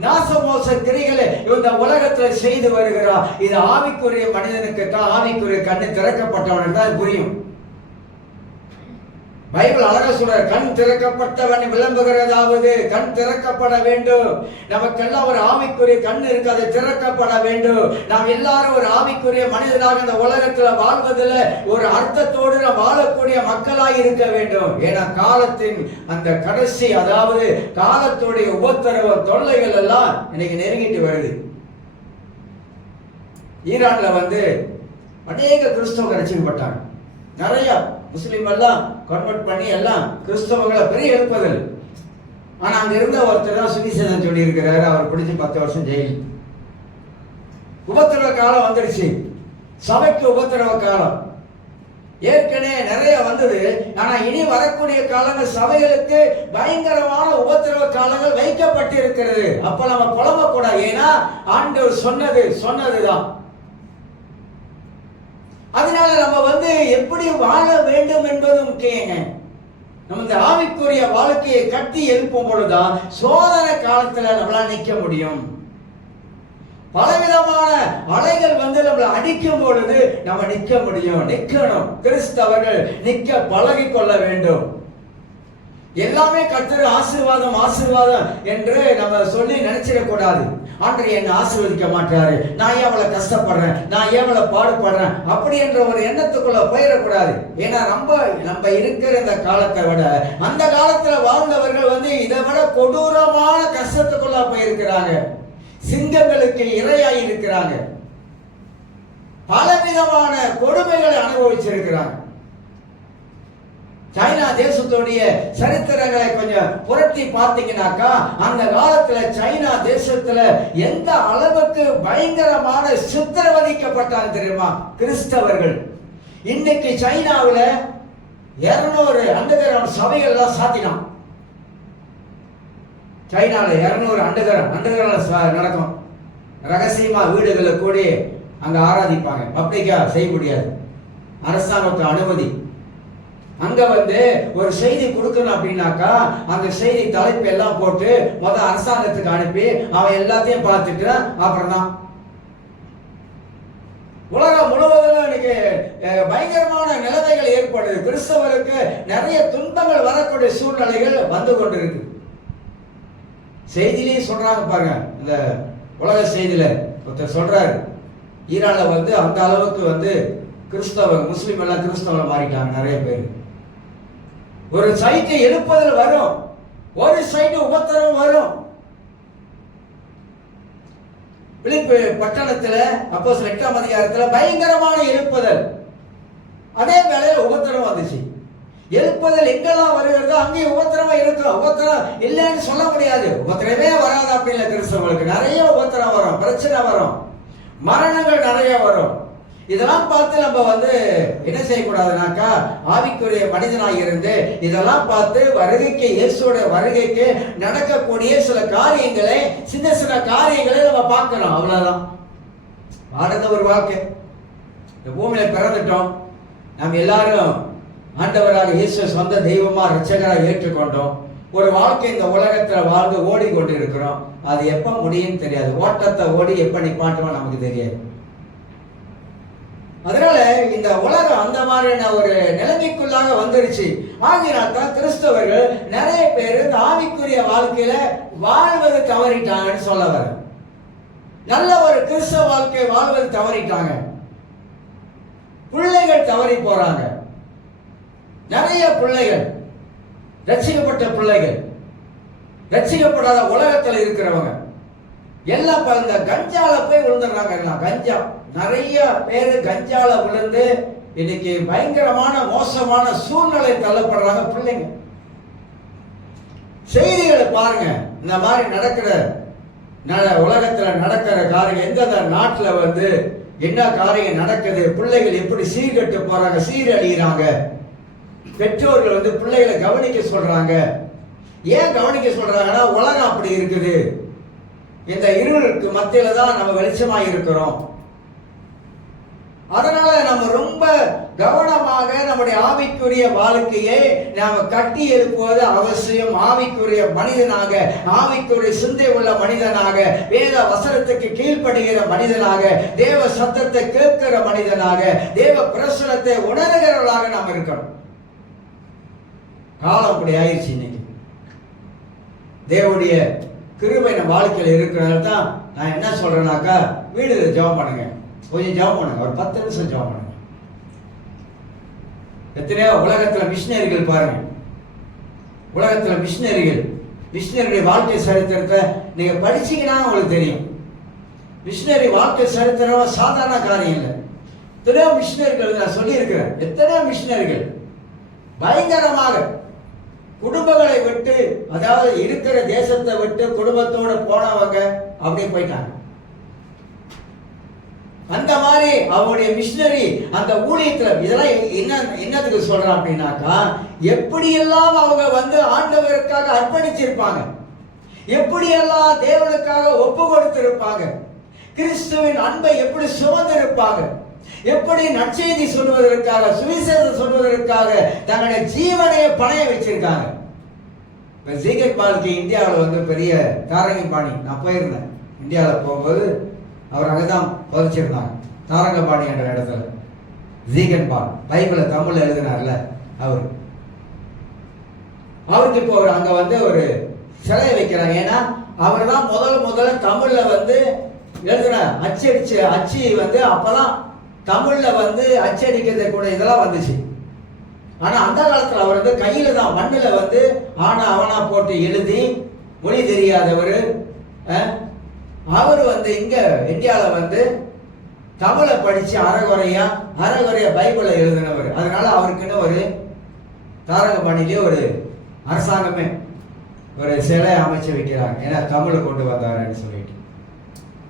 நாசமோச கிரிகளை இந்த உலகத்தில் செய்து வருகிறார். இது ஆவிக்குரிய மனிதனுக்கு தான், ஆவிக்குரிய கண்ணு திறக்கப்பட்டவனுக்கு தான் புரியும். பைபிள் அழகா சொல்ற, கண் திறக்கப்பட்டவன் விளம்புகிறதாவது கண் திறக்கப்பட வேண்டும். நமக்கெல்லாம் ஒரு ஆவிக்குரிய கண் இருக்கு, அது திறக்கப்பட வேண்டும். நாம் எல்லாரும் ஒரு ஆவிக்குரிய மனிதனாக இந்த உலகத்தில் வாழ்வதில் ஒரு அர்த்தத்தோடு நாம் வாழக்கூடிய மக்களாய் இருக்க வேண்டும். ஏன்னா காலத்தின் அந்த கடைசி, அதாவது காலத்துடைய உபத்திரவ தொல்லைகள் எல்லாம் இன்னைக்கு நெருங்கிட்டு வருது. ஈரான்ல அநேக கிறிஸ்தவர்கள் ரசிக்கப்பட்டாங்க. நிறைய முஸ்லிம் எல்லாம் கன்வெர்ட் பண்ணி எல்லாம் கிறிஸ்தவங்களை பெரிய எழுப்புதல். ஆனா அங்க இருந்த ஒருத்தர் தான் சுவிசேஷம் சொல்லி இருக்கிறாரு. அவர் பிடிச்சி 10 வருஷம் ஜெயில். உபத்திரவ காலம் வந்துருச்சு. சபைக்கு உபத்திரவ காலம் ஏற்கனவே நிறைய வந்தது. ஆனா இனி வரக்கூடிய காலங்கள் சபைகளுக்கு பயங்கரமான உபத்திரவ காலங்கள் வைக்கப்பட்டு இருக்கிறது. அப்ப நம்ம புலம்பக்கூடாது. ஏன்னா ஆண்டவர் சொன்னதுதான். அதனால நம்ம எப்படி வாழ வேண்டும் என்பது முக்கியங்க. நம்ம இந்த ஆவிக்குரிய வாழ்க்கையை கட்டி எழுப்பும் பொழுதுதான் சோதனை காலத்துல நம்மளால நிக்க முடியும். பலவிதமான அலைகள் நம்மளை அடிக்கும் பொழுது நம்ம நிக்க முடியும். நிக்கணும். கிறிஸ்தவர்கள் நிக்க பழகி கொள்ள வேண்டும். எல்லாமே கர்த்தர் ஆசீர்வாதம் என்று நம்ம சொல்லி நினைச்சிடக்கூடாது. ஆண்டவர் என்னை ஆசீர்வதிக்க மாட்டாரு, நான் ஏன் அவளை கஷ்டப்படுறேன், நான் ஏன் அவளை பாடுபடுறேன் அப்படி என்ற ஒரு எண்ணத்துக்குள்ள போயிடக்கூடாது. ஏன்னா நம்ம இருக்கிற இந்த காலத்தை விட அந்த காலத்துல வாழ்ந்தவர்கள் இதை விட கொடூரமான கஷ்டத்துக்குள்ள போயிருக்கிறாங்க. சிங்கங்களுக்கு இரையாய் இருக்கிறாங்க. பலவிதமான கொடுமைகளை அனுபவிச்சிருக்கிறாங்க. சைனா தேசத்துடைய சரித்திரங்களை கொஞ்சம் புரட்டி பார்த்தீங்கன்னாக்கா, அந்த காலத்துல சைனா தேசத்துல எந்த அளவுக்கு பயங்கரமான சித்திரவதைக்கப்பட்டாங்க தெரியுமா கிறிஸ்தவர்கள். இன்னைக்கு சைனாவில் 200 அண்டகரம் சபைகள்லாம் சாத்தினான். சைனாவில் 200 அண்டகரம் நடக்கும். ரகசியமா வீடுகளில் கூடி அங்க ஆராதிப்பாங்க. பப்ளிக்கா செய்ய முடியாது, அரசாங்கத்து அனுமதி. அங்க ஒரு செய்தி கொடுக்கணும் அப்படின்னாக்கா அந்த செய்தி தலைப்பு எல்லாம் போட்டு அரசாங்கத்துக்கு அனுப்பி அவன் எல்லாத்தையும் பார்த்துட்டு அப்புறம் தான். உலகம் முழுவதும் இன்னைக்கு பயங்கரமான நிலைமைகள் ஏற்படுது. கிறிஸ்தவருக்கு நிறைய துன்பங்கள் வரக்கூடிய சூழ்நிலைகள் வந்து கொண்டிருக்கு. செய்தியிலேயே சொல்றாங்க பாருங்க. இந்த உலக செய்தியில ஒருத்தர் சொல்றாரு, ஈரான்ல அந்த அளவுக்கு முஸ்லிம் எல்லாம் கிறிஸ்தவ மாறிட்டாங்க நிறைய பேர். ஒரு சைட்டை எழுப்பதில் வரும், ஒரு சைடு உபத்திரவம் வரும். பிலிப்பு பட்டணத்துல அப்போஸ்தலர் 8ஆம் அதிகாரத்துல பயங்கரமான எழுப்புதல், அதே வேளையில உபத்திரவம் வந்துச்சு. எழுப்புதல் எங்கெல்லாம் வருகிறதோ அங்கேயும் உபத்திரவம் இருக்கும். உபத்திரம் இல்லைன்னு சொல்ல முடியாது. உபத்திரமே வராது அப்படி இல்லை. கிறிஸ்தவர்களுக்கு நிறைய உபத்திரம் வரும், பிரச்சனை வரும், மரணங்கள் நிறைய வரும். இதெல்லாம் பார்த்து நம்ம என்ன செய்யக்கூடாதுனாக்கா, ஆவிக்குரிய மனிதனாக இருந்து இதெல்லாம் பார்த்து வருகைக்கு, இயேசுவோட வருகைக்கு நடக்கக்கூடிய சில காரியங்களை, சின்ன சின்ன காரியங்களை நம்ம பார்க்கணும். அவ்வளவுதான். வாழ்ந்த ஒரு வாழ்க்கை. இந்த பூமியில பிறந்துட்டோம். நம்ம எல்லாரும் ஆண்டவராக இயேசு சொந்த தெய்வமா ரட்சகராக ஏற்றுக்கொண்டோம். ஒரு வாழ்க்கை இந்த உலகத்துல வாழ்ந்து ஓடிக்கொண்டு இருக்கிறோம். அது எப்ப முடியும்னு தெரியாது. ஓட்டத்தை ஓடி எப்ப நிப்பாட்டுவோம் நமக்கு தெரியாது. அதனால இந்த உலகம் அந்த மாதிரியான ஒரு நிலைமைக்குள்ளாக வந்துருச்சு. ஆகினால்தான் கிறிஸ்தவர்கள் நிறைய பேர் இந்த ஆவிக்குரிய வாழ்க்கையில வாழ்வது தவறிட்டாங்கன்னு சொல்ல வர. நல்ல ஒரு கிறிஸ்தவ வாழ்க்கை வாழ்வது தவறிட்டாங்க. பிள்ளைகள் தவறி போறாங்க. நிறைய பிள்ளைகள், ரட்சிக்கப்பட்ட பிள்ளைகள், ரட்சிக்கப்படாத உலகத்தில் இருக்கிறவங்க எல்லாம் இந்த கஞ்சால போய் விழுந்துடுறாங்க. கஞ்சா நிறைய பேரு கஞ்சால விழுந்து இன்னைக்கு பயங்கரமான மோசமான சூழ்நிலை தள்ளப்படுறாங்க பிள்ளைங்க. செய்திகளை பாருங்க. இந்த மாதிரி நடக்கிற உலகத்துல நடக்கிற காரியம், எந்தெந்த நாட்டுல வந்து என்ன காரியம் நடக்குது, பிள்ளைகள் எப்படி சீர்கட்டு போறாங்க, சீரழிகிறாங்க. பெற்றோர்கள் வந்து பிள்ளைகளை கவனிக்க சொல்றாங்க. ஏன் கவனிக்க சொல்றாங்கன்னா உலகம் அப்படி இருக்குது. இந்த இருளுக்கு மத்தியில தான் நம்ம வெளிச்சமா இருக்கிறோம். அதனால நம்ம ரொம்ப கவனமாக நம்முடைய ஆவிக்குரிய வாழ்க்கையை நாம கட்டி எழுப்புவது அவசியம். ஆவிக்குரிய மனிதனாக, ஆவிக்குரிய சிந்தை உள்ள மனிதனாக, வேத வசனத்துக்கு கீழ்ப்படுகிற மனிதனாக, தேவ சத்தத்தை கேட்கிற மனிதனாக, தேவ பிரசனத்தை உணர்கிறவர்களாக நாம் இருக்கணும். காலம் அப்படி ஆயிடுச்சு. இன்னைக்கு தேவனுடைய கிருபை நம்ம வாழ்க்கையில் இருக்கிறனால தான் நான் என்ன சொல்றேன்னாக்கா, வீடு ஜெபம் பண்ணுங்க, கொஞ்சம் ஜெபம் பண்ணுங்க, ஒரு 10 நிமிஷம் ஜெபம் பண்ணுங்க. எத்தனையோ உலகத்துல மிஷினரிகள் பாருங்க. உலகத்துல மிஷினரியுடைய வாழ்க்கை சரித்திரத்தை நீங்க படிச்சீங்கன்னா உங்களுக்கு தெரியும். மிஷினரி வாழ்க்கை சரித்திரம் சாதாரண காரியம் இல்லை. எத்தனையோ மிஷினரிகள் நான் சொல்லி இருக்கிறேன். எத்தனையோ மிஷினரிகள் பயங்கரமாக குடும்பங்களை விட்டு, அதாவது இருக்கிற தேசத்தை விட்டு குடும்பத்தோட போனவங்க அப்படியே போயிட்டாங்க. அந்த மாதிரி அவருடைய மிஷினரி அந்த ஊழியத்துல இதெல்லாம் என்னத்துக்கு சொல்றான் அப்படின்னாக்கா, எப்படியெல்லாம் அவங்க வந்து ஆண்டவருக்காக அர்ப்பணிச்சிருப்பாங்க, எப்படியெல்லாம் தேவனுக்காக ஒப்பு கொடுத்திருப்பாங்க, கிறிஸ்துவின் அன்பை எப்படி சுமந்திருப்பாங்க, எப்படி நற்செய்தி சொல்வதற்காக, சுவிசேஷம் சொல்வதற்காக தங்களுடைய ஜீவனையை பணைய வச்சிருக்காங்க. இப்ப ஜீகன் பாலுக்கு இந்தியாவில் வந்து பெரிய தாரங்கபாணி, நான் போயிருந்தேன் இந்தியாவில் போகும்போது, அவர் அங்கதான் பதிச்சிருந்தாங்க தாரங்கபாணி என்ற இடத்துல. ஜீகன் பால் பைபிளை தமிழ்ல எழுதினார்ல அவருக்கு இப்போ அங்க வந்து ஒரு சிலையை வைக்கிறாங்க. ஏன்னா அவர் தான் முதல்ல தமிழ்ல வந்து எழுதுன அச்சு வந்து அப்பதான் தமிழ்ல வந்து அச்சடிக்கிறது கூட இதெல்லாம் வந்துச்சு. ஆனா அந்த காலத்துல அவர் வந்து கையில தான் மண்ணுல வந்து ஆனா அவனா போட்டு எழுதி, மொழி தெரியாதவர் அவர் வந்து இங்க இந்தியாவில வந்து தமிழை படிச்சு அறகுறையா பைபிளை எழுதினவர். அதனால அவருக்குன்னு ஒரு தாரங்கபாணியிலே ஒரு அரசாங்கமே ஒரு சிலை அமைச்சு வைக்கிறாங்க. ஏன்னா தமிழை கொண்டு வந்தாருன்னு சொல்லிட்டு.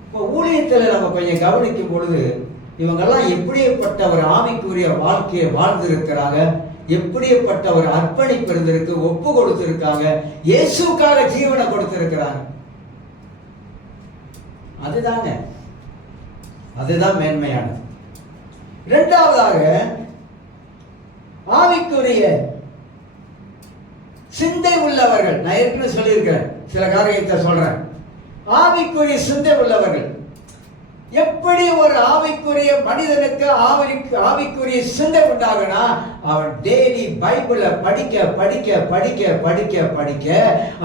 இப்போ ஊழியத்துல நம்ம கொஞ்சம் கவனிக்கும் பொழுது இவங்கெல்லாம் எப்படிப்பட்ட ஒரு ஆவிக்குரிய வாழ்க்கையை வாழ்ந்திருக்கிறாங்க, எப்படிப்பட்ட ஒரு அர்ப்பணிப்பு இருந்திருக்கு, ஒப்பு கொடுத்திருக்காங்க, இயேசுக்காக ஜீவனை கொடுத்திருக்கிறாங்க. அதுதான் மேன்மையானது. இரண்டாவதாக ஆவிக்குரிய சிந்தை உள்ளவர்கள். நான் ஏற்கனவே சொல்லியிருக்கிறேன், சில காரியத்தை சொல்றேன். ஆவிக்குரிய சிந்தை உள்ளவர்கள். எப்படி ஒரு ஆவிக்குரிய மனிதனுக்கு ஆவிக்குரிய சிந்தை உண்டாகுனா, அவன் டெய்லி பைபிளை படிக்க படிக்க படிக்க படிக்க படிக்க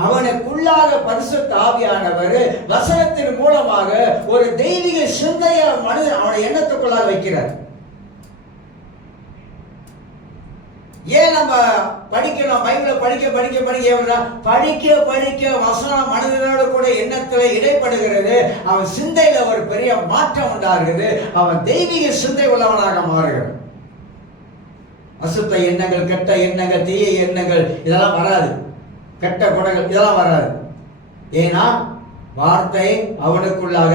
அவனுக்குள்ளாக பரிசுத்த ஆவியானவர் வசனத்தின் மூலமாக ஒரு தெய்வீக சிந்தையை மனிதன் அவனை எண்ணத்துக்குள்ளாக வைக்கிறார். ஏன் நம்ம படிக்கணும்? பைபிளை படிக்க படிக்க படிக்க படிக்க வசனம் மனிதனோடு கூட எண்ணத்துல இடைப்படுகிறது. அவன் சிந்தையில ஒரு பெரிய மாற்றம் உண்டாகிறது. அவன் தெய்வீக சிந்தை உள்ளவனாக மாறுகிறான். அசுத்த எண்ணங்கள், கெட்ட எண்ணங்கள், தீய எண்ணங்கள் இதெல்லாம் வராது. கெட்ட குணங்கள் இதெல்லாம் வராது. ஏன்னா வார்த்தை அவனுக்குள்ளாக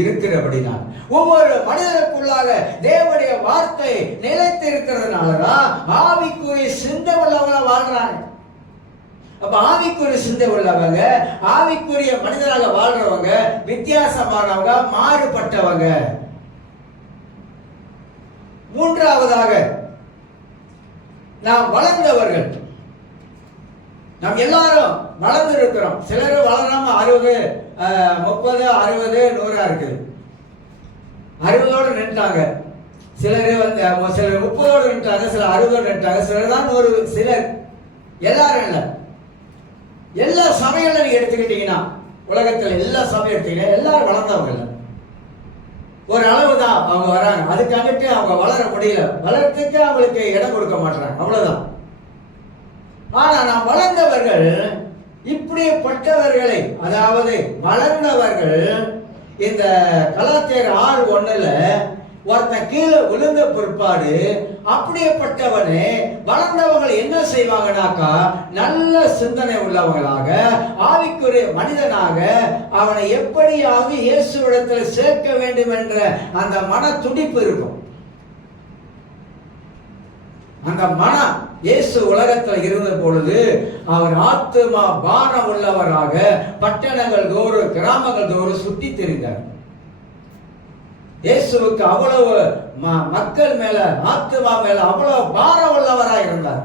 இருக்கிறபடினால், ஒவ்வொரு மனிதனுக்குள்ளாக தேவனுடைய வார்த்தை நிலைத்து இருக்கிறதுனாலதான் ஆவிக்குரிய சிந்தை உள்ளவங்கள வாழ்றாங்க. அப்ப ஆவிக்குரிய சிந்தை உள்ளவங்க, ஆவிக்குரிய மனிதனாக வாழ்றவங்க வித்தியாசமானவங்க, மாறுபட்டவங்க. மூன்றாவதாக நாம் வளர்ந்தவர்கள். நாம் எல்லாரும் வளர்ந்து இருக்கிறோம். சிலர் வளராம 60, 30, 60, 100 இருக்குது. 60ஓடு நின்றாங்க. சிலர் வந்து சிலர் 30ஓடு நின்றாங்க, சிலர் 60ஓடு நின்றாங்க, சிலர் தான் 100. சிலர், எல்லாரும் இல்லை. எல்லா சபைகளும் நீங்க எடுத்துக்கிட்டீங்கன்னா, உலகத்தில் எல்லா சபையும் எடுத்துக்கிட்டீங்கன்னா எல்லாரும் வளர்ந்தவங்க இல்லை. ஒரு அளவு தான் அவங்க வராங்க. அதுக்காகட்டு அவங்க வளர முடியல. வளர்த்துக்கு அவங்களுக்கு இடம் கொடுக்க மாட்டாங்க, அவ்வளவுதான். ஆனா நாம் வளர்ந்தவர்கள் இப்படிப்பட்டவர்களை, அதாவது வளர்ந்தவர்கள், இந்த கலாத்தியர் 6:1 ஒருத்தன் கீழே விழுந்த பிற்பாடு அப்படியேப்பட்டவனே வளர்ந்தவங்க என்ன செய்வாங்கனாக்கா, நல்ல சிந்தனை உள்ளவங்களாக, ஆவிக்குரிய மனிதனாக அவனை எப்படியாவது இயேசுவிடத்தில் சேர்க்க வேண்டும் என்ற அந்த மன துடிப்பு இருக்கும். அந்த மனம் இயேசு உலகத்தில் இருந்த பொழுது அவர் ஆத்துமா பாரம் உள்ளவராக பட்டணங்கள் தோறும் கிராமங்கள் தோறும் சுற்றி திரிந்தார். இயேசுவுக்கு அவ்வளவு மக்கள் மேல, ஆத்துமா மேல அவ்வளவு பாரம் உள்ளவராக இருந்தார்.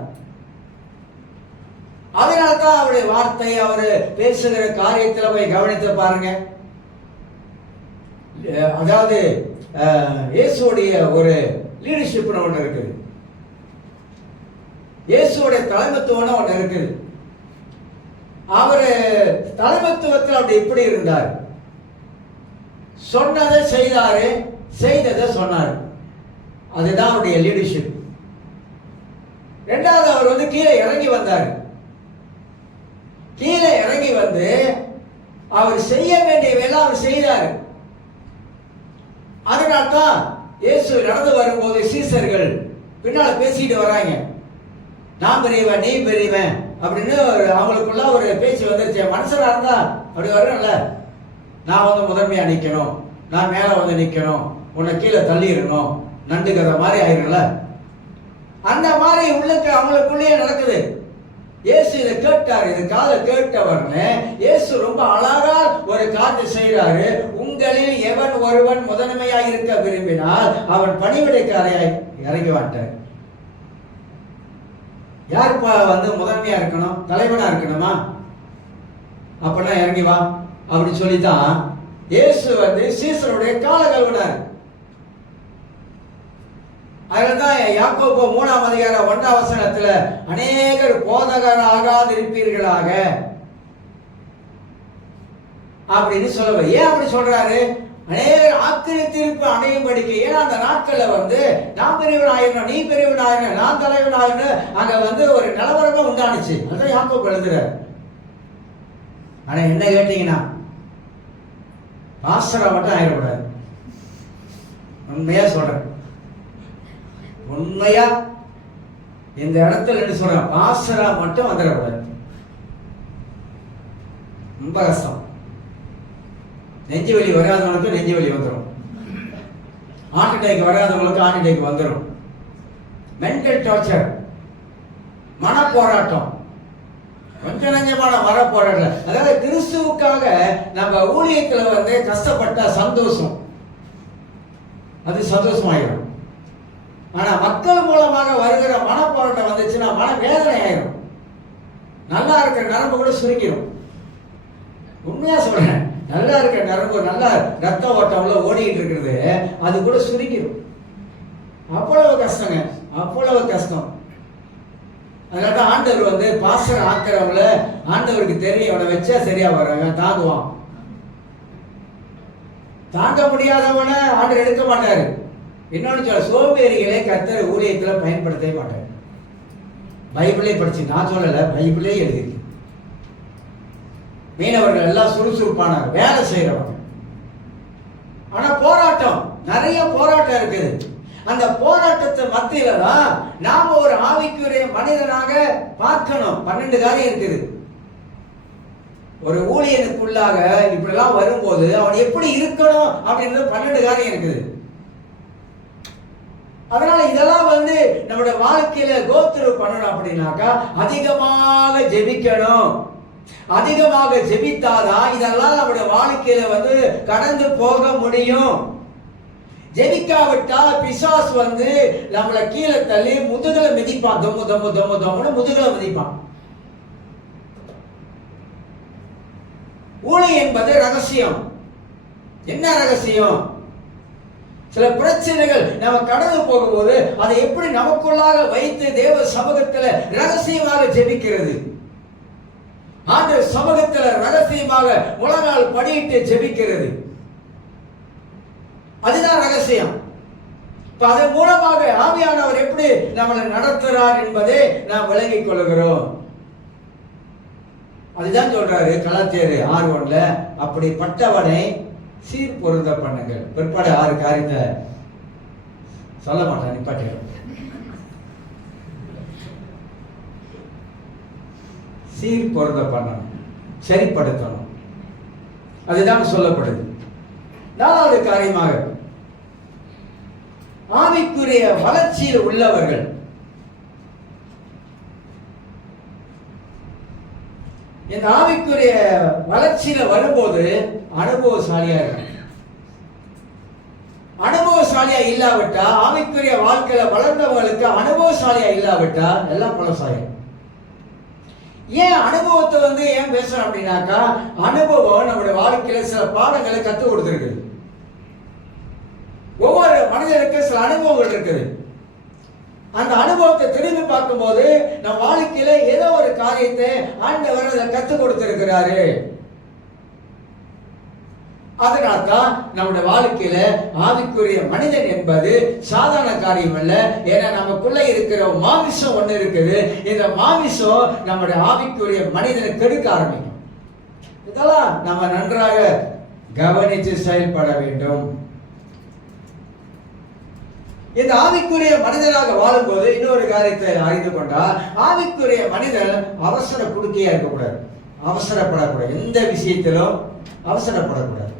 அதனால்தான் அவருடைய வார்த்தை, அவரு பேசுகிற காரியத்தில் போய் கவனித்து பாருங்க. அதாவது இயேசுடைய ஒரு லீடர்ஷிப் ஒன்று இருக்குது, இயேசுடைய தலைமைத்துவம் ஒன்று இருக்குது. அவரு தலைமைத்துவத்தில் அப்படி இப்படி இருந்தார். சொன்னதை செய்தாரு, செய்ததை சொன்னார். அதுதான் அவருடைய லீடர்ஷிப். இரண்டாவது, அவர் வந்து கீழே இறங்கி வந்தார். கீழே இறங்கி வந்து அவர் செய்ய வேண்டிய வேலை அவர் செய்தார். அதனால்தான் இயேசு நடந்து வரும்போது சீசர்கள் பின்னால பேசிட்டு வராங்க, நான் பெரியவன், நீ பெரியவன் அப்படின்னு அவங்களுக்குள்ள ஒரு பேச்சு வந்துருச்சு. மனுஷனா இருந்தா அப்படி வரல, நான் வந்து முதன்மையா நிக்கணும், நான் மேல வந்து நிக்கணும், உன்னை கீழே தள்ளிடணும், நண்டுக்கிற மாதிரி ஆயிரும்ல. அந்த மாதிரி உள்ளுக்கு அவங்களுக்குள்ளேயே நடக்குது. இயேசு இதை கேட்டாரு. இது காத கேட்டவர்னு இயேசு ரொம்ப அழகா ஒரு காரியத்தை செய்யறாரு. உங்களில் எவன் ஒருவன் முதன்மையாக இருக்க விரும்பினால் அவன் பணிவிடைக்காரையாய் இறங்கி வாட்டார். யாருப்பா வந்து முதன்மையா இருக்கணும், தலைவனா இருக்கணுமா? அப்படின்னா இறங்கி வா அப்படின்னு சொல்லித்தான் இயேசு வந்து சீசருடைய கால கழுவினார். அதனால்தான் யாக்கோபு 3:1 அநேகர் போதகர் ஆகாதிருப்பீர்களாக அப்படின்னு சொல்லவே. ஏன் அப்படி சொல்றாரு? அநேகர் ஆக்கிரமித்திருப்பு அடையும் படிக்க. ஏன்னா அந்த நாட்கள்ல வந்து நான் பெரியவன் ஆயிரணும், நீ பெரியவன் ஆயிரணும், நான் தலைவன் ஆயிரணும், அங்க வந்து ஒரு நிலவரமா உண்டானுச்சு. அதுதான் யாக்கோபு எழுதுறாரு. ஆனா என்ன கேட்டீங்கன்னா, பாஸ்டரா மட்டும் ஆயிடக்கூடாது. உண்மையா சொல்றேன், உண்மையா இந்த இடத்துல என்ன சொல்றேன், பாஸ்டரா மட்டும் வந்துடக்கூடாது. ரொம்ப கஷ்டம். நெஞ்சு வலி வராதவங்களுக்கு நெஞ்சு வலி வந்துடும், ஹார்ட் அட்டாக் வராதவங்களுக்கு ஹார்ட் அட்டாக் வந்துடும். மென்டல் டார்ச்சர், மன போராட்டம், கொஞ்சம் நஞ்சமான மர போராட்டம். அதாவது கிறிஸ்துவுக்காக நம்ம ஊழியத்துல வந்து கஷ்டப்பட்ட சந்தோஷம், அது சந்தோஷமாயிடும். ஆனா மக்கள் மூலமாக வருகிற மன போராட்டம் வந்துச்சுன்னா மன வேதனை ஆயிரும். நல்லா இருக்கிற நரம்பு கூட சுருக்கிடும். உண்மையா சொல்றேன், நல்லா இருக்கிற நரம்பு, நல்லா ரத்த ஓட்டம் ஓடிக்கிட்டு இருக்கிறது, அது கூட சுருக்கிடும். அவ்வளவு கஷ்டங்க, அவ்வளவு கஷ்டம். அதனால ஆண்டவர் வந்து பாஸ்டர் ஆக்கிறவங்கள ஆண்டவருக்கு தெரியும், அவனை வச்சா சரியா வர்றாங்க, தாங்குவான். தாங்க முடியாதவனை ஆண்டவர் எடுக்க மாட்டாரு. இன்னொன்னு சொல்ல, சோம்பேறிகளை கர்த்தர் ஊழியத்துல பயன்படுத்தவே மாட்டார். பைபிளே படிச்சு, நான் சொல்லல, பைபிளே எழுதிருக்கு. மீனவர்கள் எல்லாம் சுறுசுறுப்பான வேலை செய்யறவங்க. ஆனா போராட்டம், நிறைய போராட்டம் இருக்குது. அந்த போராட்டத்தை மத்தியில தான் நாம ஒரு ஆவிக்குரிய மனிதனாக பார்க்கணும். 12 காரியம் இருக்குது. ஒரு ஊழியனுக்குள்ளாக இப்படிலாம் வரும்போது அவன் எப்படி இருக்கணும் அப்படின்றது 12 காரியம் இருக்குது. அதனால இதெல்லாம் வந்து நம்முடைய வாழ்க்கையில கோத்ரூ பண்ணணும். அப்படின்னாக்கா அதிகமாக ஜெபிக்கணும். அதிகமாக ஜெபித்தாதான் இதெல்லாம் நம்முடைய வாழ்க்கையில வந்து கடந்து போக முடியும். ஜெபிக்காவிட்டா பிசாசு வந்து நம்மளை கீழே தள்ளி முதுகுல மிதிப்பான். தொம்மு தொம்மு தொம்மு தொம்முன்னு முதுகுல மிதிப்பான். ஊழி என்பது ரகசியம். என்ன ரகசியம்? சில பிரச்சனைகள் நம்ம கடந்து போகும்போது அதை எப்படி நமக்குள்ளாக வைத்து தேவ சமூகத்தில் ரகசியமாக ஜெபிக்கிறது, ஆண்டவர் சமூகத்தில் ரகசியமாக முழங்கால் படியிட்டு ஜெபிக்கிறது, அதுதான் ரகசியம். அதன் மூலமாக ஆவியானவர் எப்படி நம்மளை நடத்துறார் என்பதை நாம் விளங்கிக் கொள்கிறோம். அதுதான் சொல்றாரு கலாத்தியர் 6:1, அப்படிப்பட்டவனை சீர் பொருந்த பண்ணுங்கள். பிற்பாடு 6 காரியத்தை சொல்ல மாட்டேன், நிப்பாட்டிகள். சீர் பொருந்த பண்ணணும், சரிப்படுத்தணும், அதுதான் சொல்லப்படுது. 4வது காரியமாக ஆவிக்குரிய வளர்ச்சியில் உள்ளவர்கள். இந்த ஆவிக்குரிய வளர்ச்சியில வரும்போது அனுபவசாலியா இருக்கும். அனுபவசாலியா இல்லாவிட்டா, ஆவிக்குரிய வாழ்க்கையில வளர்ந்தவங்களுக்கு அனுபவசாலியா இல்லாவிட்டா எல்லாம் பழசாயிரும். ஏன் அனுபவத்தை வந்து ஏன் பேசுறோம் அப்படின்னாக்கா, அனுபவம் நம்முடைய வாழ்க்கையில சில பாடங்களை கற்றுக் கொடுத்துருக்கு. ஒவ்வொரு மனிதனுக்கு சில அனுபவங்கள் இருக்குது. அந்த அனுபவத்தை திரும்பி பார்க்கும்போது நம் வாழ்க்கையில ஏதோ ஒரு காரியத்தை ஆண்டவர் அதை கற்றுக் கொடுத்திருக்கிறாரு. அதனால்தான் நம்முடைய வாழ்க்கையில ஆவிக்குரிய மனிதன் என்பது சாதாரண காரியம் அல்ல. ஏன்னா நமக்குள்ள இருக்கிற மாமிசம் ஒண்ணு இருக்குது. இந்த மாமிசம் நம்முடைய ஆவிக்குரிய மனிதனை கெடுக்க ஆரம்பிக்கும். இதெல்லாம் நம்ம நன்றாக கவனித்து செயல்பட வேண்டும். இந்த ஆவிக்குரிய மனிதனாக வாழும்போது இன்னொரு காரியத்தை அறிந்து கொண்டால், ஆவிக்குரிய மனிதன் அவசர குடுக்கையா இருக்கக்கூடாது, அவசரப்படக்கூடாது, எந்த விஷயத்திலும் அவசரப்படக்கூடாது.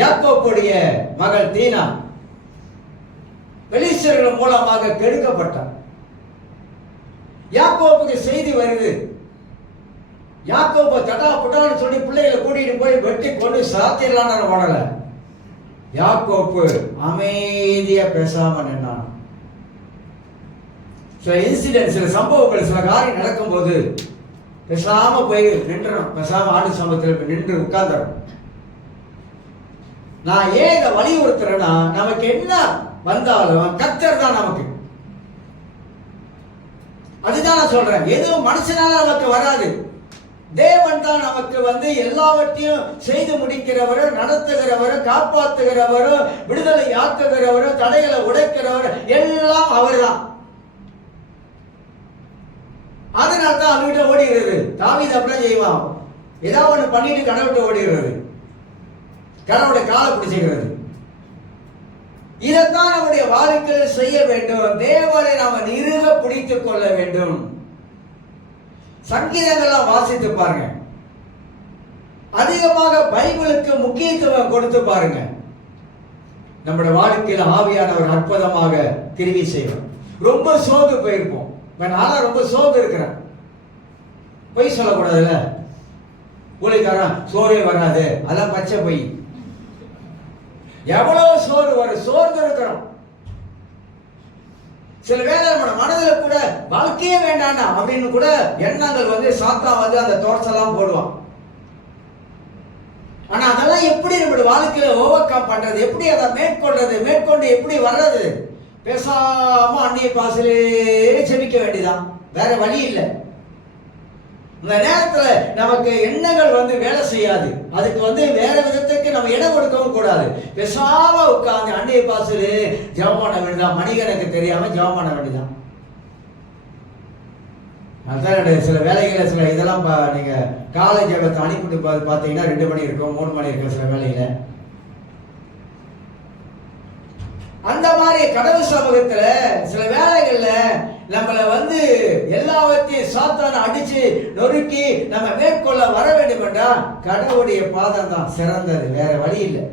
யாக்கோப்புடைய மகள் தீனா பெலிஸ்தர்கள் மூலமாக கெடுக்கப்பட்டார். யாக்கோப்புக்கு செய்தி வருது, யாக்கோபு தடா புட்டான்னு சொல்லி பிள்ளைகளை கூட்டிட்டு போய் வெட்டி கொண்டு சாத்தியலான ஓடல. யாக்கோப்பு அமைதியா பேசாம நின்னான். சில இன்சிடென்ட், சில சம்பவங்கள், சில காரியம் நடக்கும் போது பேசாம போய் நின்றணும், பேசாம ஆண்டு சமூகத்தில் நின்று உட்கார்ந்துடும். நான் ஏன் இதை வலியுறுத்துறேன்னா, நமக்கு என்ன வந்தாலும் கர்த்தர் தான் நமக்கு. அதுதான் நான் சொல்றேன். எதுவும் மனுஷனால நமக்கு வராது, தேவன் தான் நமக்கு வந்து எல்லாவற்றையும் செய்து முடிக்கிறவர், நடத்துகிறவர், காப்பாற்றுகிறவர், விடுதலை ஆக்குகிறவர், தடைகளை உடைக்கிறவர், எல்லாம் அவர் தான். அதனால தான் அவர்கிட்ட ஓடிடுறது. தாவீது அப்படிலாம் செய்வான், ஏதாவது ஒன்று பண்ணிட்டு கடவுள்கிட்ட ஓடிடுறது, கடவுளுடைய காலை பிடிச்சிக்கிறது. இதைத்தான் நம்முடைய வாழ்க்கையில் செய்ய வேண்டும். தேவனை நாம நிறுவ பிடித்துக் கொள்ள வேண்டும். சங்கீதங்கள்லாம் வாசித்து பாருங்க, அதிகமாக பைபிளுக்கு முக்கியத்துவம் கொடுத்து பாருங்க. நம்முடைய வாழ்க்கையில ஆவியானவர் அற்புதமாக கிரியை செய்வோம். ரொம்ப சோர்ந்து போயிருப்போம். நானும் ரொம்ப சோர்ந்து இருக்கிறேன், பொய் சொல்லக்கூடாதுல்ல. ஊழியக்காரன் சோறே வராது, அதெல்லாம் பச்சை பொய். எவ்வளவு சோறு வரும், சோர்ந்து இருக்கிறோம். சில வேளை நம்ம மனதில் கூட வாழ்க்கையே வேண்டாண்டா அப்படின்னு கூட எண்ணங்கள் வந்து சாத்தா வந்து அந்த தோற்றலாம் போடுவான். ஆனா அதெல்லாம் எப்படி நம்முடைய வாழ்க்கையில ஓவர் கம் பண்றது, எப்படி அதை மேற்கொள்றது, மேற்கொண்டு எப்படி வர்றது? பேசாம அந்நிய பாசலே செபிக்க வேண்டியதான், வேற வழி இல்லை. இந்த நேரத்துல நமக்கு எண்ணங்கள் வந்து வேலை செய்யாது. அதுக்கு வந்து வேற விதத்துக்கு நம்ம இடம் கொடுக்கவும் கூடாது. பேசாம உட்காந்து அந்நிய பாசலே ஜெபம் பண்ண வேண்டியதான், மணிகனுக்கு தெரியாம ஜெபம் பண்ண வேண்டியதான். அதுதான் சில வேலைகளை, சில இதெல்லாம் நீங்க காலை ஜெபத்தை அனுப்பிட்டு பார்த்தீங்கன்னா 2 மணி இருக்கும், 3 மணி இருக்கும் சில வேலையில. அந்த மாதிரி கடவுள் சமூகத்துல சில வேலைகள்ல நம்மளை வந்து எல்லாவற்றையும் சாத்தான அடிச்சு நொறுக்கி நம்ம மேற்கொள்ள வர வேண்டும் என்றால் கடவுளுடைய பாதம் தான் சிறந்தது, வேற வழி இல்லை.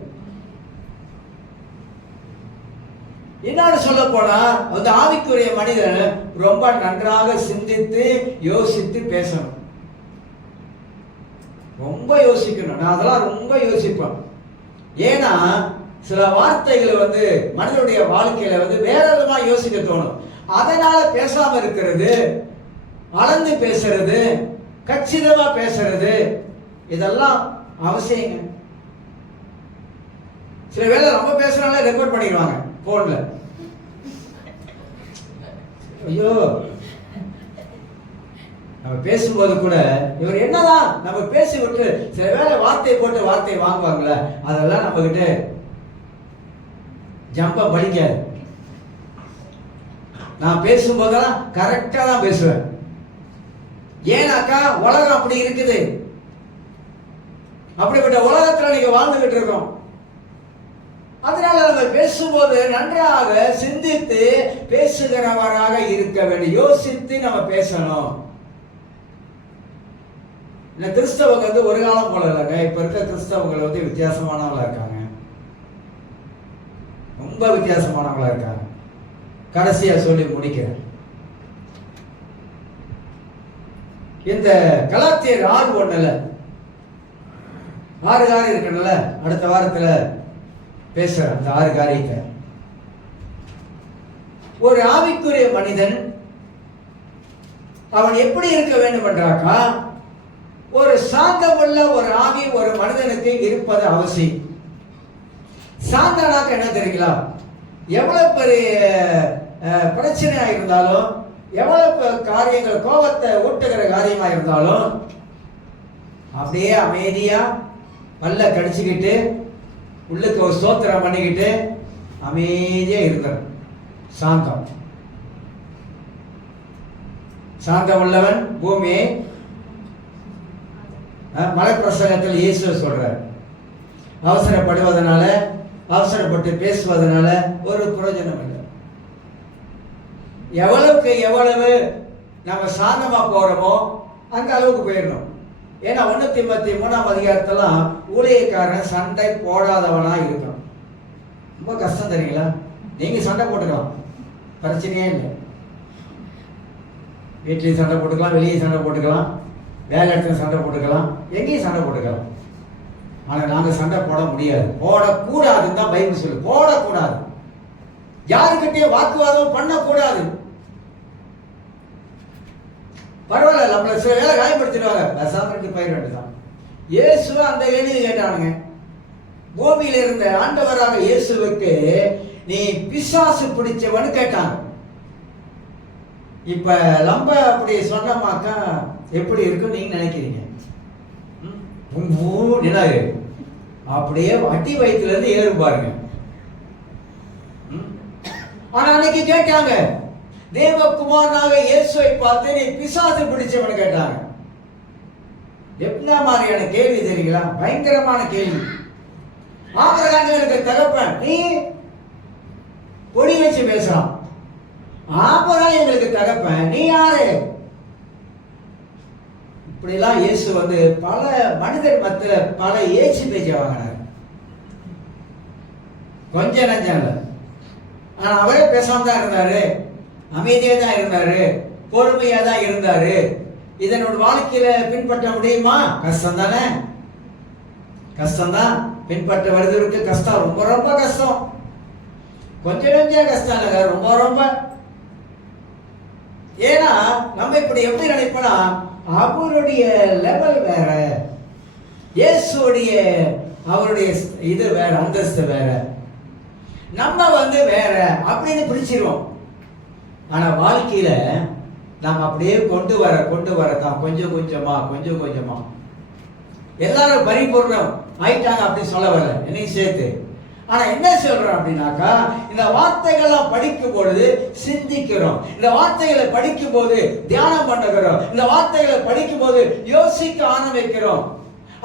இன்னொன்று சொல்ல போனா, அந்த ஆவிக்குரிய மனிதன் ரொம்ப நன்றாக சிந்தித்து யோசித்து பேசணும். ரொம்ப யோசிக்கணும். நான் அதெல்லாம் ரொம்ப யோசிப்பேன். ஏன்னா சில வார்த்தைகள் வந்து மனிதனுடைய வாழ்க்கையில வந்து வேற விதமா யோசிக்க தோணும். அதனால பேசாம இருக்கிறது, அளந்து பேசுறது, கச்சிதமா பேசுறது, இதெல்லாம் அவசியங்க. சில வேளை ரொம்ப பேசுறாங்களே ரெக்கார்ட் பண்ணிடுவாங்க போன்ல. ஐயோ, நம்ம பேசும்போது கூட இவர் என்னதான் நம்ம பேசி விட்டு சில வேளை வார்த்தை போட்டு வார்த்தை வாங்குவாங்கல்ல, அதெல்லாம் நம்ம கிட்ட ஜம்பா படிக்காது. நான் பேசும்போதெல்லாம் கரெக்டா தான் பேசுவேன். ஏன்னாக்கா உலகம் அப்படி இருக்குது. அப்படிப்பட்ட உலகத்துல நீங்க வாழ்ந்துகிட்டு இருக்கோம். அதனால நம்ம பேசும்போது நன்றாக சிந்தித்து பேசுகிறவராக இருக்க வேண்டும். யோசித்து நம்ம பேசணும். இந்த கிறிஸ்தவங்க வந்து ஒரு காலம் போல இல்லைங்க. இப்ப இருக்க கிறிஸ்தவங்கள் வந்து வித்தியாசமானவங்களா இருக்காங்க, ரொம்ப வித்தியாசமானவங்களா இருக்காங்க. கடைசியா சொல்லி முடிக்கிறேன். இந்த கலாத்தியர் 6:1 6 இருக்குல்ல, அடுத்த வாரத்துல பேசுறேன் அந்த 6 காரியத்தை. ஒரு ஆவிக்குரிய மனிதன் அவன் எப்படி இருக்க வேண்டும் என்றாக்கா, ஒரு சாந்தமுள்ள ஒரு ஆவி ஒரு மனிதனுக்கு இருப்பது அவசியம். சாந்தனாக்க என்ன தெரியுங்களா, எவ்வளவு பெரிய பிரச்சனையா இருந்தாலும், எவ்வளவு காரியங்கள் கோபத்தை ஊட்டுகிற காரியமா இருந்தாலும் அப்படியே அமைதியா பல்ல கடிச்சுக்கிட்டு உள்ளுக்கு ஒரு ஸ்தோத்திரம் பண்ணிக்கிட்டு அமைதியா இருக்கிறான். சாந்தம். சாந்தம் உள்ளவன் பூமியை மலைப்பிரசங்கத்தில் இயேசு சொல்றார், அவசரப்படுவதனால அவசரப்பட்டு பேசுவதனால ஒரு பிரயோஜனம் இல்லை. எவ்வளவுக்கு எவ்வளவு நம்ம சாந்தமா போறோமோ அந்த அளவுக்கு போயிடணும். ஏன்னா 1 தீமோத்தேயு 3 ஊழியக்காரன் சண்டை போடாதவனா இருக்கணும். ரொம்ப கஷ்டம் தெரியுங்களா? நீங்க சண்டை போட்டுக்கலாம், பிரச்சனையே இல்லை. வீட்லயும் சண்டை போட்டுக்கலாம், வெளியே சண்டை போட்டுக்கலாம், வேலை இடத்துல சண்டை போட்டுக்கலாம், எங்கேயும் சண்டை போட்டுக்கலாம். ஆனா நாங்க சண்டை போட முடியாது, போடக்கூடாதுன்னு தான் பைபிள் சொல்லு. போடக்கூடாது, யாருக்கிட்டே வாக்குவாதம் பண்ணக்கூடாது. பரவாயில்ல, நம்மள சில வேலை காயப்படுத்திடுவாங்க, பேசாமட்டு பயிர் வேண்டுதான். இயேசு அந்த கேள்வி கேட்டானுங்க. பூமியில இருந்த ஆண்டவராக இயேசுவுக்கு நீ பிசாசு பிடிச்சவனு கேட்டாங்க. இப்ப நம்ம அப்படி சொன்னமாக்கா எப்படி இருக்கும் நீங்க நினைக்கிறீங்க? அப்படியே அடி வயிற்றுல இருந்து ஏறும் பாருங்க. ஆனா அன்னைக்கு கேட்டாங்க, தேவகுமாரனாக இயேசுவை பார்த்து நீ பிசாசு பிடிச்சவனு கேட்டாங்க. என்ன மாதிரியான கேள்வி தெரியுங்களா? பயங்கரமான கேள்வி. ஆபிரகாமுக்கு தகப்பன், நீ பொடி வச்சு பேசலாம். ஆபிரகாம் எங்களுக்கு தகப்பன், நீ யாரு? இப்படிலாம் இயேசு வந்து பல மனிதர் மத்தியில பல ஏச்சு பேச்ச வாங்கினார். கொஞ்சம் நஞ்சம் இல்லை. ஆனா அவரே பேசாம தான் இருந்தாரு, அமைதியா தான் இருந்தாரு, பொறுமையா தான் இருந்தாரு. இதனோட வாழ்க்கையில பின்பற்ற முடியுமா? கஷ்டம் தானே, கஷ்டம்தான். பின்பற்ற வருவதற்கு கஷ்டம், ரொம்ப ரொம்ப கஷ்டம். கொஞ்சம் கொஞ்சம் கஷ்டம் இல்லைங்க, ரொம்ப ரொம்ப. ஏன்னா நம்ம இப்படி எப்படி நினைப்போம்னா, அவருடைய லெவல் வேற, இயேசுடைய அவருடைய இது வேற, அந்தஸ்து வேற, நம்ம வந்து வேற அப்படின்னு பிடிச்சிருவோம். ஆனா வாழ்க்கையில நாம் அப்படியே கொண்டு வர தான் கொஞ்சம் கொஞ்சமா எல்லாரும் பரிபூர்ணம் ஆயிட்டாங்க அப்படின்னு சொல்ல வரல, என்னையும் சேர்த்து. ஆனா என்ன சொல்றோம் அப்படின்னாக்கா, இந்த வார்த்தைகள்லாம் படிக்கும் பொழுது சிந்திக்கிறோம், இந்த வார்த்தைகளை படிக்கும் போது தியானம் பண்ணுகிறோம், இந்த வார்த்தைகளை படிக்கும் போது யோசிக்க ஆரம்பிக்கிறோம்,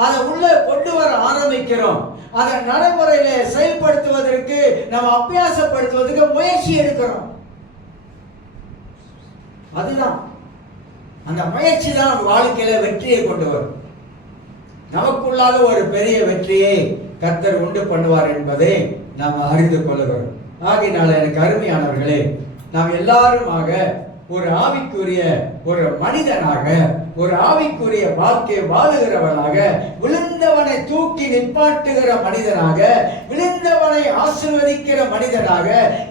அதை உள்ள கொண்டு வர ஆரம்பிக்கிறோம், அதை நடைமுறையில செயல்படுத்துவதற்கு நம்ம அபியாசப்படுத்துவதற்கு முயற்சி எடுக்கிறோம். அதுதான் அந்த முயற்சி தான் நம்ம வாழ்க்கையில வெற்றியை கொண்டு வரும். நமக்குள்ளாத ஒரு பெரிய வெற்றியை கர்த்தர் உண்டு பண்ணுவார் என்பதை நாம் அறிந்து கொள்ளுகிறோம். ஆகையினால எனக்கு அருமையானவர்களே, நாம் எல்லாருமாக ஒரு ஆவிக்குரிய ஒரு மனிதனாக, ஒரு ஆவிக்குரிய வாழ்க்கை வாழுகிறவனாக, விழுந்தவனை தூக்கி நிப்பாட்டுகிற மனிதனாக, விழுந்தவனை ஆசீர்வதிக்கிற மனிதனாக,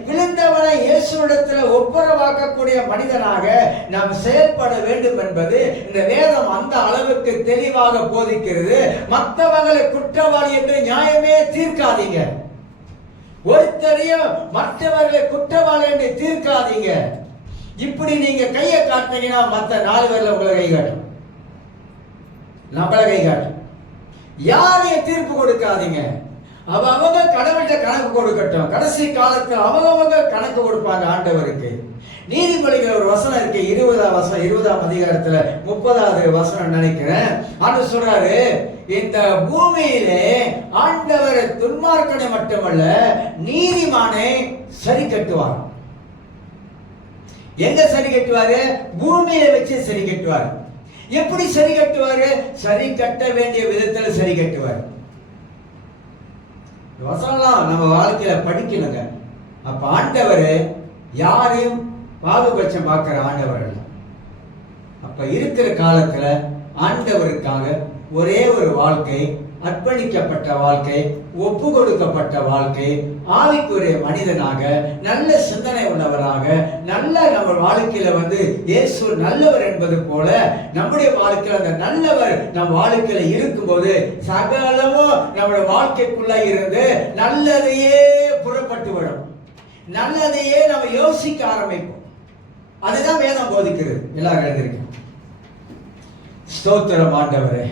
விழுந்தவனை இயேசுவிடத்தில் ஒப்புரவாக்கக்கூடிய மனிதனாக நாம் செயல்பட வேண்டும் என்பது இந்த வேதம் அந்த அளவுக்கு தெளிவாக போதிக்கிறது. மற்றவங்களை குற்றவாளி என்று நியாயமே தீர்க்காதீங்க. ஒருத்தரையும் மற்றவர்களை குற்றவாளி என்று தீர்க்காதீங்க. இப்படி நீங்க கையை காட்டினீங்கன்னா மற்ற 4 பேர்ல உங்களை கை காட்டும், நம்மள கை காட்டும். யாரையும் தீர்ப்பு கொடுக்காதீங்க. அவங்க கடவுள்கிட்ட கணக்கு கொடுக்கட்டும். கடைசி காலத்தில் அவங்க கணக்கு கொடுப்பாங்க ஆண்டவருக்கு. நீதிமொழிகள் ஒரு வசனம் இருக்கு, 20ஆம் அதிகாரத்துல 30வது வசனம் நினைக்கிறேன். ஆண்டவர் சொல்றாரு, இந்த பூமியிலே ஆண்டவர் துன்மார்க்கனை மட்டுமல்ல நீதிமானை சரி கட்டுவார். எங்க சரி கட்டுவாரு? பூமியில வச்சு சரி கட்டுவார். எப்படி சரி கட்டுவாரு? சரி கட்ட வேண்டிய விதத்துல சரி கட்டுவார். வசனம்லாம் நம்ம வாழ்க்கையில படிக்கணுங்க. அப்ப ஆண்டவர் யாரையும் பாதுபட்சம் பார்க்கிற ஆண்டவர் அல்ல. அப்ப இருக்கிற காலத்துல ஆண்டவருக்காக ஒரே ஒரு வாழ்க்கை, அர்ப்பணிக்கப்பட்ட வாழ்க்கை, ஒப்பு கொடுக்கப்பட்ட வாழ்க்கை, ஆவிக்குரிய மனிதனாக, நல்ல சிந்தனை உள்ளவராக, நல்ல நம்ம வாழ்க்கையில இயேசு நல்லவர் என்பது போல நம்முடைய வாழ்க்கையில அந்த நல்லவர் நம் வாழ்க்கையில இருக்கும்போது சகலமும் நம்முடைய வாழ்க்கைக்குள்ள இருந்து நல்லதையே புறப்பட்டு விடும். நல்லதையே நம்ம யோசிக்க ஆரம்பிப்போம். அதுதான் வேதம் போதிக்கிறது. எல்லாரும் எழுந்திருக்கோம். ஸ்தோத்திரம் ஆண்டவரே.